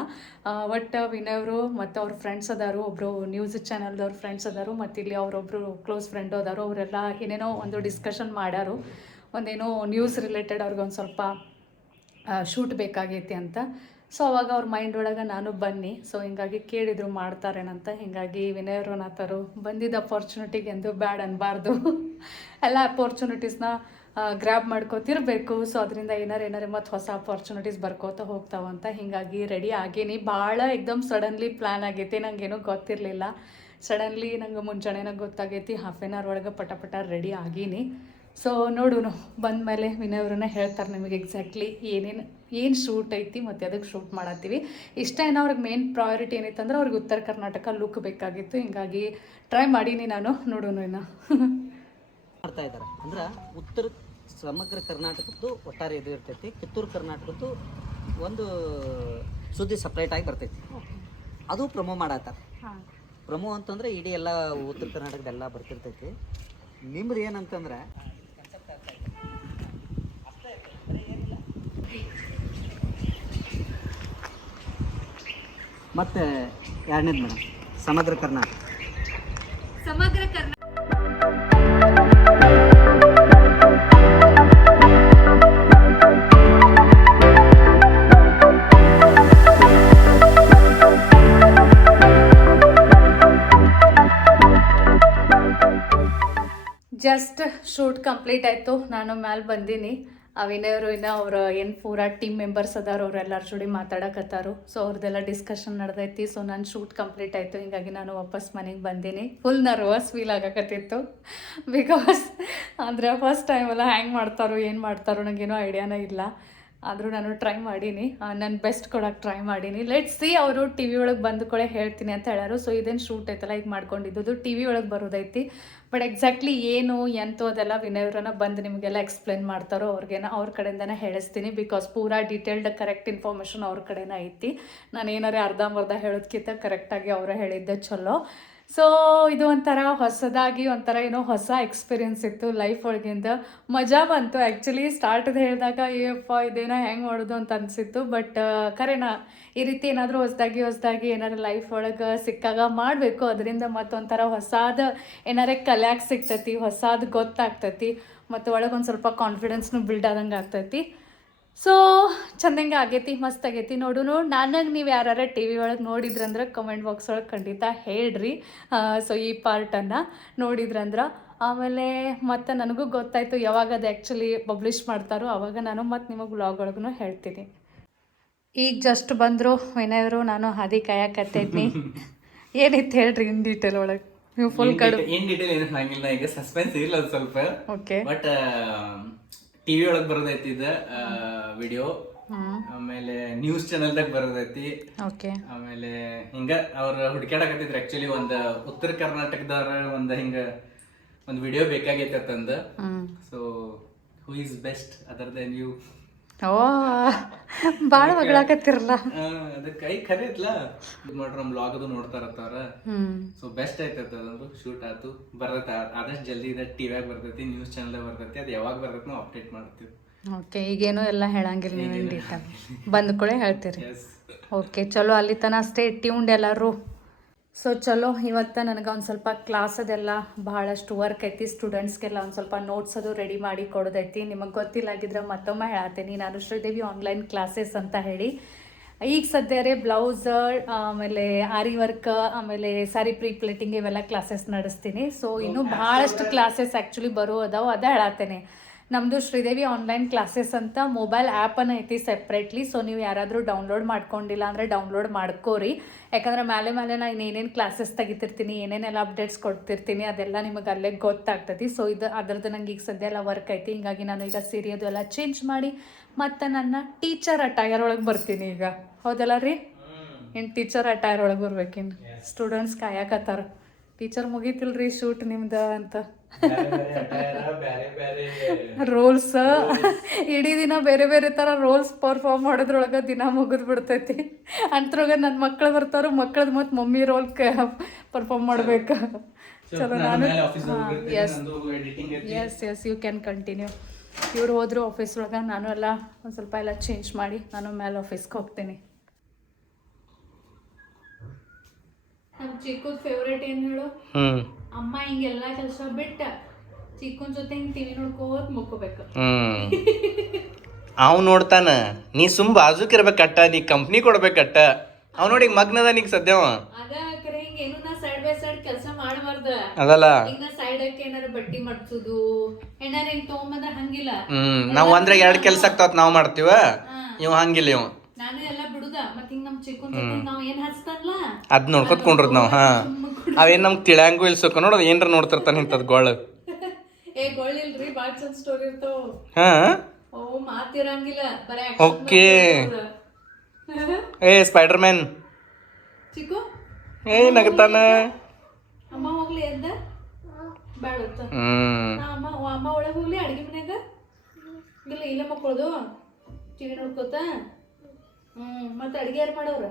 ಬಟ್ ವಿನಯವರು ಮತ್ತೆ ಅವ್ರ ಫ್ರೆಂಡ್ಸ್ ಅದಾರು ಒಬ್ಬರು ನ್ಯೂಸ್ ಚಾನಲ್ದವ್ರ ಫ್ರೆಂಡ್ಸ್ ಅದಾರು, ಮತ್ತು ಇಲ್ಲಿ ಅವರೊಬ್ಬರು ಕ್ಲೋಸ್ ಫ್ರೆಂಡ್ ಅದಾರು, ಅವರೆಲ್ಲ ಏನೇನೋ ಒಂದು ಡಿಸ್ಕಷನ್ ಮಾಡ್ಯಾರು ಒಂದೇನೋ ನ್ಯೂಸ್ ರಿಲೇಟೆಡ್ ಅವ್ರಿಗೆ ಒಂದು ಸ್ವಲ್ಪ ಶೂಟ್ ಬೇಕಾಗೈತಿ ಅಂತ. ಸೊ ಅವಾಗ ಅವ್ರ ಮೈಂಡ್ ಒಳಗೆ ನಾನು ಬನ್ನಿ. ಸೊ ಹಿಂಗಾಗಿ ಕೇಳಿದ್ರು ಮಾಡ್ತಾರೇನಂತ. ಹಿಂಗಾಗಿ ವಿನಯ್ ರೋನಾಥರು ಬಂದಿದ್ದ ಅಪಾರ್ಚುನಿಟಿಗೆ ಎಂದು ಬ್ಯಾಡ್ ಅನ್ಬಾರ್ದು. ಎಲ್ಲ ಅಪಾರ್ಚುನಿಟೀಸ್ನ ಗ್ರ್ಯಾಬ್ ಮಾಡ್ಕೋತಿರ್ಬೇಕು. ಸೊ ಅದರಿಂದ ಏನಾರು ಏನಾರು ಮತ್ತು ಹೊಸ ಅಪಾರ್ಚುನಿಟೀಸ್ ಬರ್ಕೋತ ಹೋಗ್ತಾವಂತ ಹಿಂಗಾಗಿ ರೆಡಿ ಆಗೇನಿ. ಭಾಳ ಎಕ್ದಮ್ ಸಡನ್ಲಿ ಪ್ಲ್ಯಾನ್ ಆಗೈತಿ. ನಂಗೇನು ಗೊತ್ತಿರಲಿಲ್ಲ. ಸಡನ್ಲಿ ನಂಗೆ ಮುಂಚೆನೇ ಗೊತ್ತಾಗೈತಿ. ಹಾಫ್ ಆನ್ ಅವರ್ ಒಳಗೆ ಪಟ ಪಟ ರೆಡಿ ಆಗೀನಿ. ಸೊ ನೋಡುನು. ಬಂದಮೇಲೆ ವಿನಯ್ ಅವ್ರನ್ನ ಹೇಳ್ತಾರೆ ನಿಮಗೆ ಎಕ್ಸಾಕ್ಟ್ಲಿ ಏನೇನು ಏನು ಶೂಟ್ ಐತಿ ಮತ್ತು ಅದಕ್ಕೆ ಶೂಟ್ ಮಾಡತ್ತೀವಿ. ಇಷ್ಟ ಏನೋ ಅವ್ರಿಗೆ ಮೇನ್ ಪ್ರಾಯೋರಿಟಿ ಏನೈತೆ ಅಂದ್ರೆ ಅವ್ರಿಗೆ ಉತ್ತರ ಕರ್ನಾಟಕ ಲುಕ್ ಬೇಕಾಗಿತ್ತು. ಹಿಂಗಾಗಿ ಟ್ರೈ ಮಾಡೀನಿ ನಾನು ನೋಡೋಣ ಇನ್ನು. ಮಾಡ್ತಾ ಇದ್ದಾರೆ. ಅಂದ್ರೆ ಉತ್ತರ ಸಮಗ್ರ ಕರ್ನಾಟಕದ್ದು ಒಟ್ಟಾರೆ ಇದು ಇರ್ತೈತಿ. ಕಿತ್ತೂರು ಕರ್ನಾಟಕದ್ದು ಒಂದು ಸುದ್ದಿ ಸಪ್ರೇಟ್ ಆಗಿ ಬರ್ತೈತಿ. ಅದು ಪ್ರಮೋ ಮಾಡತ್ತಾರ. ಹಾಂ. ಪ್ರಮೋ ಅಂತಂದ್ರೆ ಇಡೀ ಎಲ್ಲ ಉತ್ತರ ಕರ್ನಾಟಕದ ಎಲ್ಲ ಬರ್ತಿರ್ತೈತಿ. ನಿಮ್ದು ಏನಂತಂದ್ರೆ ಮತ್ತೆ ಎರಡನೇದು ಮೇಡಮ್ ಸಮಗ್ರ ಕರ್ನಾಟಕ. ಸಮಗ್ರ ಕರ್ನಾಟಕ ಜಸ್ಟ್ ಶೂಟ್ ಕಂಪ್ಲೀಟ್ ಆಯಿತು. ನಾನು ಮ್ಯಾಲೆ ಬಂದೀನಿ. ಅವಿನಯವರು ಇನ್ನು ಅವ್ರ ಏನು ಪೂರಾ ಟೀಮ್ ಮೆಂಬರ್ಸ್ ಅದಾರ ಅವರೆಲ್ಲರ ಜೋಡಿ ಮಾತಾಡಕತ್ತಾರು. ಸೊ ಅವ್ರದ್ದೆಲ್ಲ ಡಿಸ್ಕಷನ್ ನಡೆದೈತಿ. ಸೊ ನನ್ನ ಶೂಟ್ ಕಂಪ್ಲೀಟ್ ಆಯಿತು. ಹಿಂಗಾಗಿ ನಾನು ವಾಪಸ್ ಮನೆಗೆ ಬಂದೀನಿ. ಫುಲ್ ನರ್ವಸ್ ಫೀಲ್ ಆಗಕತ್ತಿತ್ತು. ಬಿಕಾಸ್ ಅಂದರೆ ಫಸ್ಟ್ ಟೈಮ್ ಎಲ್ಲ ಹ್ಯಾಂಗ್ ಮಾಡ್ತಾರೋ, ಏನು ಮಾಡ್ತಾರೋ ನನಗೇನೋ ಐಡಿಯಾನೇ ಇಲ್ಲ. ಆದರೂ ನಾನು ಟ್ರೈ ಮಾಡೀನಿ. ನಾನು ಬೆಸ್ಟ್ ಕೊಡೋಕೆ ಟ್ರೈ ಮಾಡೀನಿ. ಲೆಟ್ ಸಿ ಅವರು ಟಿ ವಿ ಒಳಗೆ ಬಂದ ಕೂಡ ಹೇಳ್ತೀನಿ ಅಂತ ಹೇಳ್ಯಾರು ಸೊ ಇದೇನು ಶೂಟ್ ಐತಲ್ಲ ಈಗ ಮಾಡ್ಕೊಂಡಿದ್ದು ಟಿ ವಿ ಒಳಗೆ ಬರೋದೈತಿ. ಬಟ್ ಎಕ್ಸಾಕ್ಟ್ಲಿ ಏನು ಎಂಥ ಅದೆಲ್ಲ ವಿನಯವ್ರನ್ನ ಬಂದು ನಿಮಗೆಲ್ಲ ಎಕ್ಸ್ಪ್ಲೇನ್ ಮಾಡ್ತಾರೋ ಅವ್ರಿಗೇನ ಅವ್ರ ಕಡೆಯಿಂದನೇ ಹೇಳಿಸ್ತೀನಿ. ಬಿಕಾಸ್ ಪೂರ ಡೀಟೇಲ್ಡ್ ಕರೆಕ್ಟ್ ಇನ್ಫಾರ್ಮೇಷನ್ ಅವ್ರ ಕಡೆನೇ ಐತಿ. ನಾನು ಏನಾರೇ ಅರ್ಧಂಬರ್ಧ ಹೇಳೋದಕ್ಕಿಂತ ಕರೆಕ್ಟಾಗಿ ಅವರೇ ಹೇಳಿದ್ದೆ ಚಲೋ. ಸೊ ಇದು ಒಂಥರ ಹೊಸದಾಗಿ, ಒಂಥರ ಏನೋ ಹೊಸ ಎಕ್ಸ್ಪೀರಿಯೆನ್ಸ್ ಇತ್ತು ಲೈಫ್ ಒಳಗಿಂದ. ಮಜಾ ಬಂತು. ಆ್ಯಕ್ಚುಲಿ ಸ್ಟಾರ್ಟದ ಹೇಳಿದಾಗ ಏಪ್ಪ ಇದೇನೋ ಹೆಂಗೆ ಮಾಡೋದು ಅಂತ ಅನಿಸಿತ್ತು. ಬಟ್ ಕರೆನ, ಈ ರೀತಿ ಏನಾದರೂ ಹೊಸದಾಗಿ ಹೊಸದಾಗಿ ಏನಾರು ಲೈಫ್ ಒಳಗೆ ಸಿಕ್ಕಾಗ ಮಾಡಬೇಕು. ಅದರಿಂದ ಮತ್ತೊಂಥರ ಹೊಸಾದ ಏನಾರೇ ಕಲ್ಯಾಕ್ ಸಿಗ್ತೈತಿ, ಹೊಸಾದ ಗೊತ್ತಾಗ್ತೈತಿ. ಮತ್ತು ಒಳಗೆ ಒಂದು ಸ್ವಲ್ಪ ಕಾನ್ಫಿಡೆನ್ಸ್ನು ಬಿಲ್ಡ್ ಆದಂಗೆ ಆಗ್ತೈತಿ. ಸೊ ಚಂದಂಗೆ ಆಗೈತಿ ಮಸ್ತ್ ಆಗೈತಿ. ನೋಡುನು ನನಗೆ ನೀವು ಯಾರು ಟಿ ವಿ ಒಳಗೆ ನೋಡಿದ್ರಂದ್ರೆ ಕಮೆಂಟ್ ಬಾಕ್ಸ್ ಒಳಗೆ ಖಂಡಿತ ಹೇಳ್ರಿ. ಸೊ ಈ ಪಾರ್ಟನ್ನು ನೋಡಿದ್ರಂದ್ರೆ ಆಮೇಲೆ ಮತ್ತು ನನಗೂ ಗೊತ್ತಾಯಿತು ಯಾವಾಗ ಅದು ಆ್ಯಕ್ಚುಲಿ ಪಬ್ಲಿಷ್ ಮಾಡ್ತಾರೋ ಆವಾಗ ನಾನು ಮತ್ತು ನಿಮಗೆ ಬ್ಲಾಗ್ ಒಳಗೂ ಹೇಳ್ತೀನಿ. ಈಗ ಜಸ್ಟ್ ಬಂದರು ವಿನಯವರು ನಾನು ಹಾದಿ ಕಾಯಕತ್ತೈತಿ ಏನಿತ್ತು ಹೇಳ್ರಿ ಇನ್ ಡೀಟೇಲ್ ಒಳಗೆ? ನೀವು ಫುಲ್ ಕಡು ಏನ್ ಡೀಟೇಲ್ ಏನು ಹಂಗಿಲ್ಲ ಈಗ ಸಸ್ಪೆನ್ಸ್ ಇಲ್ಲ ಸ್ವಲ್ಪ. ಓಕೆ ಬಟ್ ಟಿವಿ ಒಳಗ್ ಬರೋದೈತಿ ಇದ ವಿಡಿಯೋ. ಆಮೇಲೆ ನ್ಯೂಸ್ ಚಾನೆಲ್ದಾಗ ಬರೋದೈತಿ. ಓಕೆ. ಆಮೇಲೆ ಹಿಂಗ ಅವ್ರ ಹುಡ್ಕ್ಯಾಡಕತ್ತಿದ್ರು ಆಕ್ಚುಲಿ ಒಂದ್ ಉತ್ತರ ಕರ್ನಾಟಕದವ್ರ ಒಂದ್ ಹಿಂಗ ಒಂದ್ ವಿಡಿಯೋ ಬೇಕಾಗೈತೆ ಅಂತಂದ. So who is best other than you ಓ ಭಾಳ ಹೊಗಳಾಕತ್ತಿರಲ್ಲ ಅದಕ್ಕೆ ಕೈ ಖರೆ ಐತ್ಲ ಇದು ಮಾಡ್ರ ನಮ್ ಬ್ಲಾಗ್ ಅದು ನೋಡ್ತಾರತ್ತ ಅವ್ರ ಸೊ ಬೆಸ್ಟ್ ಐತೈತೆ ಅದಂದು. ಶೂಟ್ ಆಯ್ತು. ಬರ್ತೈತೆ. ಆದಷ್ಟು ಜಲ್ದಿ ಇದೆ. ಟಿವ್ಯಾಗ ಬರ್ತೈತಿ ನ್ಯೂಸ್ ಚಾನಲ್ ಬರ್ತೈತಿ. ಅದು ಯಾವಾಗ ಬರ್ತೈತಿ ನಾವು ಅಪ್ಡೇಟ್ ಮಾಡ್ತೀವಿ. ಓಕೆ ಈಗೇನು ಎಲ್ಲ ಹೇಳಂಗಿಲ್ಲ ನೀವು ಡೀಟೇಲ್ ಬಂದ ಕೂಡ ಹೇಳ್ತೀರಿ. ಓಕೆ ಚಲೋ. ಅಲ್ಲಿ ತನಕ ಅಷ್ಟೇ ಟ್ಯೂನ್ಡ್ ಎಲ್ಲರೂ. ಸೊ ಚಲೋ ಇವತ್ತು ನನಗೆ ಒಂದು ಸ್ವಲ್ಪ ಕ್ಲಾಸ್ ಅದೆಲ್ಲ ಬಹಳಷ್ಟು ವರ್ಕ್ ಐತಿ. ಸ್ಟೂಡೆಂಟ್ಸ್ಗೆಲ್ಲ ಒಂದು ಸ್ವಲ್ಪ ನೋಟ್ಸ್ ಅದು ರೆಡಿ ಮಾಡಿ ಕೊಡೋದೈತಿ. ನಿಮಗೆ ಗೊತ್ತಿಲ್ಲಾಗಿದ್ರೆ ಮತ್ತೊಮ್ಮೆ ಹೇಳತ್ತೀನಿ ನಾನು ಶ್ರೀದೇವಿ ಆನ್ಲೈನ್ ಕ್ಲಾಸಸ್ ಅಂತ ಹೇಳಿ. ಈಗ ಸದ್ಯ ರೀ ಬ್ಲೌಸ್ ಆಮೇಲೆ ಆರಿ ವರ್ಕ್ ಆಮೇಲೆ ಸಾರಿ ಪ್ರೀ ಪ್ಲೇಟಿಂಗ್ ಇವೆಲ್ಲ ಕ್ಲಾಸಸ್ ನಡೆಸ್ತೀನಿ. ಸೊ ಇನ್ನೂ ಭಾಳಷ್ಟು ಕ್ಲಾಸಸ್ ಆ್ಯಕ್ಚುಲಿ ಬರೋ ಅದಾವೆ ಅದ ಹೇಳತ್ತೇನೆ ನಮ್ಮದು ಶ್ರೀದೇವಿ ಆನ್ಲೈನ್ ಕ್ಲಾಸಸ್ ಅಂತ ಮೊಬೈಲ್ ಆ್ಯಪನ್ನು ಐತಿ ಸೆಪ್ರೇಟ್ಲಿ ಸೊ ನೀವು ಯಾರಾದರೂ ಡೌನ್ಲೋಡ್ ಮಾಡ್ಕೊಂಡಿಲ್ಲ ಅಂದರೆ ಡೌನ್ಲೋಡ್ ಮಾಡ್ಕೋರಿ. ಯಾಕಂದ್ರೆ ಮೇಲೆ ಮೇಲೆ ನಾನು ಏನೇನು ಕ್ಲಾಸಸ್ ತೆಗಿತಿರ್ತೀನಿ ಏನೇನೆಲ್ಲ ಅಪ್ಡೇಟ್ಸ್ ಕೊಡ್ತಿರ್ತೀನಿ ಅದೆಲ್ಲ ನಿಮಗೆ ಅಲ್ಲೇ ಗೊತ್ತಾಗ್ತೈತಿ. ಸೊ ಇದು ಅದ್ರದ್ದು ನಂಗೆ ಈಗ ಸದ್ಯ ಎಲ್ಲ ವರ್ಕ್ ಐತಿ. ಹಿಂಗಾಗಿ ನಾನು ಈಗ ಸೀರೆ ಅದು ಎಲ್ಲ ಚೇಂಜ್ ಮಾಡಿ ಮತ್ತು ನನ್ನ ಟೀಚರ್ ಅಟೈರ್ ಒಳಗೆ ಬರ್ತೀನಿ ಈಗ. ಹೌದಲ್ಲ ರೀ? ಏನು ಟೀಚರ್ ಅಟೈರ್ ಒಳಗೆ ಬರ್ಬೇಕಿನ್ನು ಸ್ಟೂಡೆಂಟ್ಸ್ ಕಾಯಕತ್ತಾರ. ಟೀಚರ್ ಮುಗೀತಿಲ್ರಿ ಶೂಟ್ ನಿಮ್ದ ಅಂತ. ರೋಲ್ಸ್ ಇಡೀ ದಿನ ಬೇರೆ ಬೇರೆ ಥರ ರೋಲ್ಸ್ ಪರ್ಫಾರ್ಮ್ ಮಾಡೋದ್ರೊಳಗೆ ದಿನ ಮುಗಿದ್ ಬಿಡ್ತೈತಿ. ಅಂತ್ರೊಳಗೆ ನನ್ನ ಮಕ್ಳು ಬರ್ತಾರೋ ಮಕ್ಳದ್ ಮತ್ತು ಮಮ್ಮಿ ರೋಲ್ ಪರ್ಫಾರ್ಮ್ ಮಾಡ್ಬೇಕು. ಚಲೋ ನಾನು yes yes yes you can continue ಇವ್ರು ಹೋದ್ರು ಆಫೀಸ್ ಒಳಗೆ ನಾನು ಎಲ್ಲ ಒಂದು ಸ್ವಲ್ಪ ಎಲ್ಲ ಚೇಂಜ್ ಮಾಡಿ ನಾನು ಮೇಲೆ ಆಫೀಸ್ಗೆ ಹೋಗ್ತೀನಿ. ನಮ್ಮ ಚಿಕ್ಕದ ಫೇವ್ರೇಟ್ ಏನು ಹೇಳು? ಹ್ಮ್. ಅಮ್ಮ ಹಿಂಗೆಲ್ಲ ಕೆಲಸ ಬಿಟ್ಟ ಚಿಕ್ಕನ ಜೊತೆ ಹಿಂಗೆ ಟಿವಿ ನೋಡ್ಕೋತ ಮುಕ್ಕೋಬೇಕು. ಹ್ಮ್. ಅವ್ ನೋಡ್ತಾನ. ನೀ ಸುಮ್ ಬಾಜುಕ್ ಇರ್ಬೇಕಟ್ಟ ನೀ ಕಂಪ್ನಿ ಕೊಡ್ಬೇಕಟ್ಟ ಅವ್ ನೋಡಿ ಮಗ್ನದ ನೀಗ್ ಸದ್ಯವ ಅದ ಕರೆ ಏನು ನಾ ಸೈಡ್ ಬೈ ಸೈಡ್ ಕೆಲಸ ಮಾಡಬಾರ್ದ. ಅದಲ್ಲ. ಈಗ ನಾ ಸೈಡಕ್ಕೆ ಏನಾರ ಬಟ್ಟಿ ಮಡ್ಸುದು ಏನಾರ ಹಿಂಗ್ ತಗೊಂಬಂದ್ರ ಹಂಗಿಲ್ಲ. ಹ್ಮ್. ನಾವ್ ಅಂದ್ರೆ ಎರಡ್ ಕೆಲ್ಸ ಆಗ್ತಾವತ್ ನಾವ್ ಮಾಡ್ತೀವ. ಇವ್ ಹಂಗಿಲ್ಲ ಇವ. ನಾನು ಎಲ್ಲ ಬಿಡುದ ಮತ್ತೆ ಹಿಂಗ್ ನಮ್ ಚಿಕ್ಕನ್ ಜೊತೆ ನಾವ್ ಏನ್ ಹಚ್ತಾನಲ್ಲ ಅದ್ ನೋಡ್ಕೊತ್ ಕುಂಡ್ರದ್ ನಾವ್ ಹಾ. ಅವೇನ್ ನಮ್ಗ್ ತಿಳ್ಯಾಂಗು ಇಲ್ಸಕ ನೋಡೋದ್ ಏನ್ರ ನೋಡ್ತಿರ್ತಾನ ಇಂಥದ್ ಗೋಳ. ಏ ಗೊಳ್ಳಿಲ್ರಿ ಬಾಳ್ ಚಂದ ಸ್ಟೋರಿ ಇರ್ತಾವ. ಹಾ? ಓ ಮಾತಿರಂಗಿಲ್ಲ ಬರೇ ಓಕೆ. ಏ ಸ್ಪೈಡರ್ ಮ್ಯಾನ್ ಚಿಕ್ಕು? ಏ ನಗತಾನ. ಅಮ್ಮ ಹೋಗ್ಲಿ ಎದ್ದ. ಹ್ಮ್. ನಾ ಅಮ್ಮ ಓ ಅಮ್ಮ ಒಳಗೆ ಹೋಗ್ಲಿ ಅಡ್ಗೆ ಮನ್ಯಾಗ? ಇಲ್ಲ ಇಲ್ಲ ಮಕ್ಕಳದು ಟಿವಿ ನೋಡ್ಕೋತ? ಹ್ಮ್ ಮತ್ತೆ ಅಡಿಗೆ ಯಾರು ಮಾಡೋರ?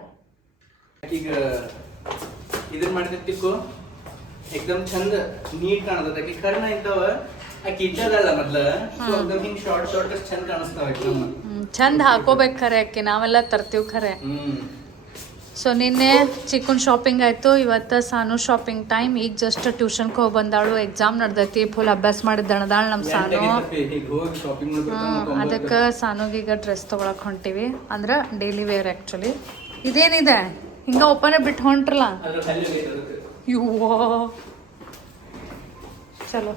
ಈಗ ಇದನ್ ಮಾಡಿದಿಕ್ಕು ಎಕ್ದಮ್ ಚಂದ ನೀಟ್ ಕಾಣತದ ಆಕಿ ಕರ್ಣ ಇದ್ದಾವ ಆಕಿ ಇದ್ದದಲ್ಲ ಮೊದ್ಲ. ಸೊ ಎಕ್ದಮ್ ಹಿಂಗ್ ಶಾರ್ಟ್ ಶಾರ್ಟ್ ಚಂದ ಕಾಣಿಸ್ತಾವ एकदम ಚಂದ ಹಾಕೋಬೇಕು ಖರೆ ಅಕ್ಕಿ ನಾವೆಲ್ಲ ತರ್ತೀವಿ ಖರೆ. ಹ್ಮ್. ಸೊ ನಿನ್ನೆ ಚಿಕ್ಕನ್ ಶಾಪಿಂಗ್ ಆಯಿತು. ಇವತ್ತು ಸಾನು ಶಾಪಿಂಗ್ ಟೈಮ್ ಈಗ ಜಸ್ಟ್ ಟ್ಯೂಷನ್ಗೆ ಹೋಗಿ ಬಂದಾಳು ಎಕ್ಸಾಮ್ ನಡ್ದೈತಿ. ಫುಲ್ ಅಭ್ಯಾಸ ಮಾಡಿ ದಣದಾಳ ನಮ್ಮ ಸಾನು. ಅದಕ್ಕೆ ಸಾನುಗೀಗ ಡ್ರೆಸ್ ತೊಗೊಳಕ್ ಹೊಂಟಿವಿ. ಅಂದ್ರೆ ಡೈಲಿ ವೇರ್ ಆ್ಯಕ್ಚುಲಿ ಇದೇನಿದೆ? ಹಿಂಗೆ ಓಪನ್ ಬಿಟ್ಟು ಹೊಂಟ್ರಲ್ಲ? ಯುವಾ ಚಲೋ.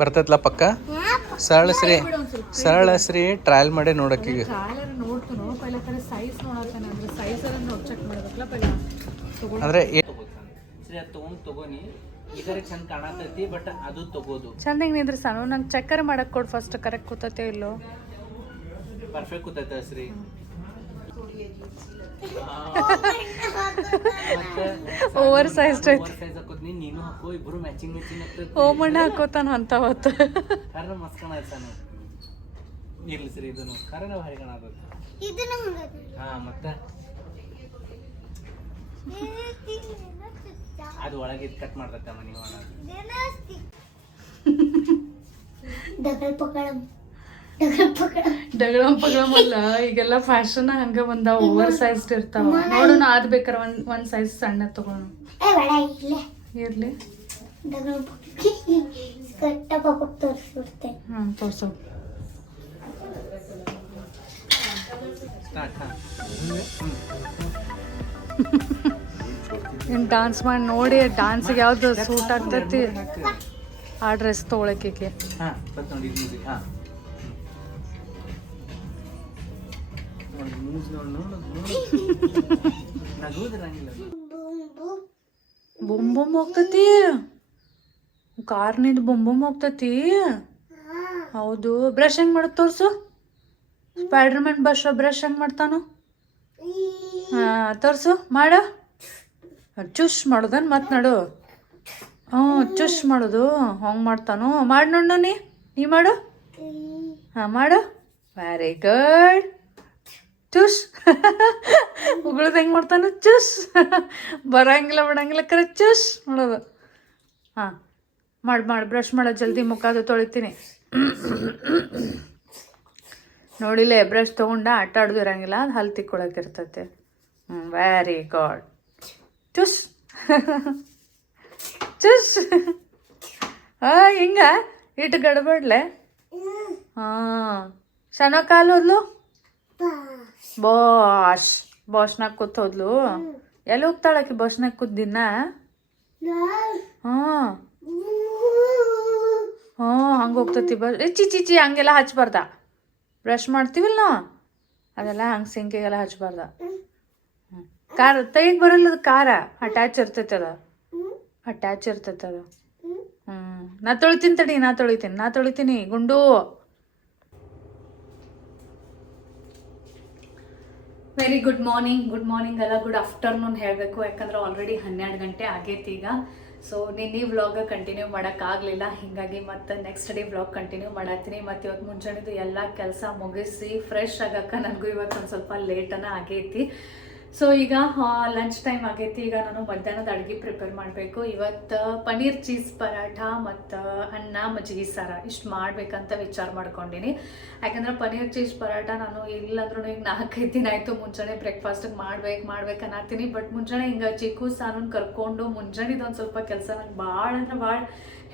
ಬರ್ತೈತ್ಲ ಪಕ್ಕ? ಸರಳ ಶ್ರೀ ಸರಳ ಶ್ರೀ ಟ್ರಯಲ್ ಮಾಡಿ ನೋಡಕ್ಕೆ ಅಂದ್ರೆ ಏ- ಅದು ತಗೊಂಡ್ ತಗೋನಿ. ಇದರ ಚಂದ ಕಾಣತೈತಿ ಬಟ್ ಅದು ತಗೋದು. ಚಂದಂಗೆ ನಿಂದ್ರೆ ಸಾನು ನಂಗೆ ಚಕ್ಕರ್ ಮಾಡಕ್ ಕೊಡು ಫಸ್ಟ್ ಕರೆಕ್ಟ್ ಕೂತೈತೆ ಇಲ್ಲೋ? ಪರ್ಫೆಕ್ಟ್ ಕೂತೈತೆ ಶ್ರೀ. ಓವರ್ ಸೈಜ್ ಐತಿ ನೀನು ಹಾಕೋ ಇಬ್ರು ಮ್ಯಾಚಿಂಗ್ ಮ್ಯಾಚಿಂಗ್ ಓ ಮಣ್ಣ ಹಾಕೋತಾನ ಅಂತ ಅವತ್ತು ಕರ್ನ ಮಸ್ಕಣ ಆಯ್ತಾನ ಇರ್ಲಿ ಸರಿ ಇದನ್ನು ಕರ್ನ ಹರಿಗಣ ಆಗುತ್ತೆ ಹಾ ಮತ್ತೆ? ಅದು ಒಳಗೆ ಕಟ್ ಮಾಡ್ತೈತೆ ಮನೆ ಒಳಗೆ ಡಬಲ್ ಪಕಡಂ ಡಗಳಂ ಪಗಳಂ ಅಲ್ಲ ಈಗೆಲ್ಲ ಫ್ಯಾಷನ್ ಹಂಗ ಬಂದ ಓವರ್ ಸೈಜ್ ಇರ್ತಾವ. ನೋಡೋಣ ಅದ್ ಬೇಕಾರ ಒಂದ್ ಒಂದ್ ಸೈಜ್ ಸಣ್ಣ ತಗೋಣ. ಇರ್ಲಿ. ಹ್ಮ್ ತೋರ್ಸೋ. ಇನ್ ಡಾನ್ಸ್ ಮಾಡಿ ನೋಡಿ ಡಾನ್ಸ್ಗೆ ಯಾವ್ದು ಸೂಟ್ ಆಗ್ತೈತಿ? ಆ ಡ್ರೆಸ್ ತೊಗೊಳಕ್ಕೆ ಹಾಂ. ಬೊಂಬ್ ಹೋಗ್ತೈತಿ ಕಾರ್ನಿಂದ ಬೊಂಬ್ ಹೋಗ್ತತಿ ಹೌದು. ಬ್ರಷ್ ಹೆಂಗ್ ಮಾಡ ತೋರ್ಸು? ಸ್ಪೈಡರ್ ಮ್ಯಾನ್ ಬಶ್ ಬ್ರಷ್ ಹೆಂಗ್ ಮಾಡ್ತಾನು? ಹಾ, ತೋರ್ಸು. ಮಾಡ. ಚುಷ್ ಮಾಡೋದನ್ ಮತ್ ನಡು. ಹ್ಞೂ, ಚುಷ್ ಮಾಡೋದು. ಹಂಗೆ ಮಾಡ್ತಾನು. ಮಾಡಿ ನೋಡು ನೀ. ನೀ ಮಾಡು. ಹಾಂ, ಮಾಡು. Very good ಚುಷ್. ಉಗುಳದ ಹೆಂಗೆ ಮಾಡ್ತಾನೆ ಚುಷ್. ಬರಂಗಿಲ್ಲ, ಬಿಡಂಗಿಲ್ಲ, ಕರೆ ಚುಷ್ ನೋಡೋದು ಹಾಂ, ಮಾಡಿ ಮಾಡಿ, ಬ್ರಷ್ ಮಾಡೋ, ಜಲ್ದಿ ಮುಖ ಅದು ತೊಳಿತೀನಿ. ನೋಡಿಲ್ಲ ಬ್ರಷ್ ತೊಗೊಂಡ ಆಟ ಆಡೋದು ಇರಂಗಿಲ್ಲ, ಅದು ಹಲ್ ತಿಕ್ಕೊಳಕ್ಕೆ ಇರ್ತೈತೆ. ಹ್ಞೂ ವೆರಿ ಗುಡ್ ಚುಸ್ ಚುಸ್ ಹಿಂಗ ಇಟ್ಟು ಗಡಬಡ್ಲೆ. ಹಾಂ ಸಣ್ಣ ಕಾಲು ಬಾಷ್ ಬಾಸ್ನಾಗ ಕೂತ್ ಹೋದ್ಲು? ಎಲ್ಲಿ ಹೋಗ್ತಾಳಕಿ ಬಸ್ನಾಗ ಕೂತ್ ದಿನ? ಹಂಗ ಹ್ಞೂ ಹಂಗೆ ಹೋಗ್ತತಿ ಏ ಚಿ ಚಿ ಚಿ ಹಂಗೆಲ್ಲ ಹಚ್ಬಾರ್ದ. ಬ್ರಷ್ ಮಾಡ್ತೀವಲ್ಲ ನಾವು ಅದೆಲ್ಲ ಹಂಗೆ ಸಿಂಕಿಗೆಲ್ಲ ಹಚ್ಬಾರ್ದ. ಹ್ಞೂ ತೈಗ್ ಬರಲ್ಲ ಅದು ಕಾರ. ಅಟ್ಯಾಚ್ ಇರ್ತೈತೆ ಅದ. ಅಟ್ಯಾಚ್ ಇರ್ತೈತೆ ಅದು. ಹ್ಞೂ ನಾ ತೊಳಿತೀನಿ ತಡಿ ನಾ ತೊಳಿತೀನಿ ನಾ ತೊಳಿತೀನಿ ಗುಂಡು. Very good morning good morning ಅಲ್ಲ ಗುಡ್ ಆಫ್ಟರ್ನೂನ್ ಹೇಳಬೇಕು. ಯಾಕಂದ್ರೆ ಆಲ್ರೆಡಿ ಹನ್ನೆರಡು ಗಂಟೆ ಆಗೈತಿ ಈಗ. ಸೊ ನಿನ್ನೆ ವ್ಲಾಗ್ ಕಂಟಿನ್ಯೂ ಮಾಡೋಕ್ಕಾಗಲಿಲ್ಲ ಹೀಗಾಗಿ ಮತ್ತೆ ನೆಕ್ಸ್ಟ್ ಡೇ ವ್ಲಾಗ್ ಕಂಟಿನ್ಯೂ ಮಾಡತ್ತೀನಿ. ಮತ್ತು ಇವತ್ತು ಮುಂಜಾನೆದು ಎಲ್ಲ ಕೆಲಸ ಮುಗಿಸಿ ಫ್ರೆಶ್ ಆಗಕ್ಕೆ ನನಗೂ ಇವತ್ತು ಒಂದು ಸ್ವಲ್ಪ ಲೇಟನ ಆಗೈತಿ. ಸೊ ಈಗ ಲಂಚ್ ಟೈಮ್ ಆಗೈತಿ. ಈಗ ನಾನು ಮಧ್ಯಾಹ್ನದ ಅಡುಗೆ ಪ್ರಿಪೇರ್ ಮಾಡಬೇಕು. ಇವತ್ತು ಪನ್ನೀರ್ ಚೀಸ್ ಪರಾಠ ಮತ್ತು ಅನ್ನ ಮಜ್ಜಿಗೆ ಸಾರ. ಇಷ್ಟು ಮಾಡಬೇಕಂತ ವಿಚಾರ ಮಾಡ್ಕೊಂಡಿನಿ. ಯಾಕಂದ್ರೆ ಪನ್ನೀರ್ ಚೀಸ್ ಪರಾಠ ನಾನು ಇಲ್ಲಾಂದ್ರೂ ಈಗ ನಾಲ್ಕೈದು ದಿನ ಆಯಿತು ಮುಂಜಾನೆ ಬ್ರೇಕ್ಫಾಸ್ಟಿಗೆ ಮಾಡ್ಬೇಕು ಮಾಡ್ಬೇಕು ಅನ್ನತ್ತೀನಿ. ಬಟ್ ಮುಂಜಾನೆ ಹಿಂಗೆ ಚಿಕ್ಕು ಸಾನು ಕರ್ಕೊಂಡು ಮುಂಜಾನೆದು ಒಂದು ಸ್ವಲ್ಪ ಕೆಲಸ ನಂಗೆ ಭಾಳ ಅಂದ್ರೆ ಭಾಳ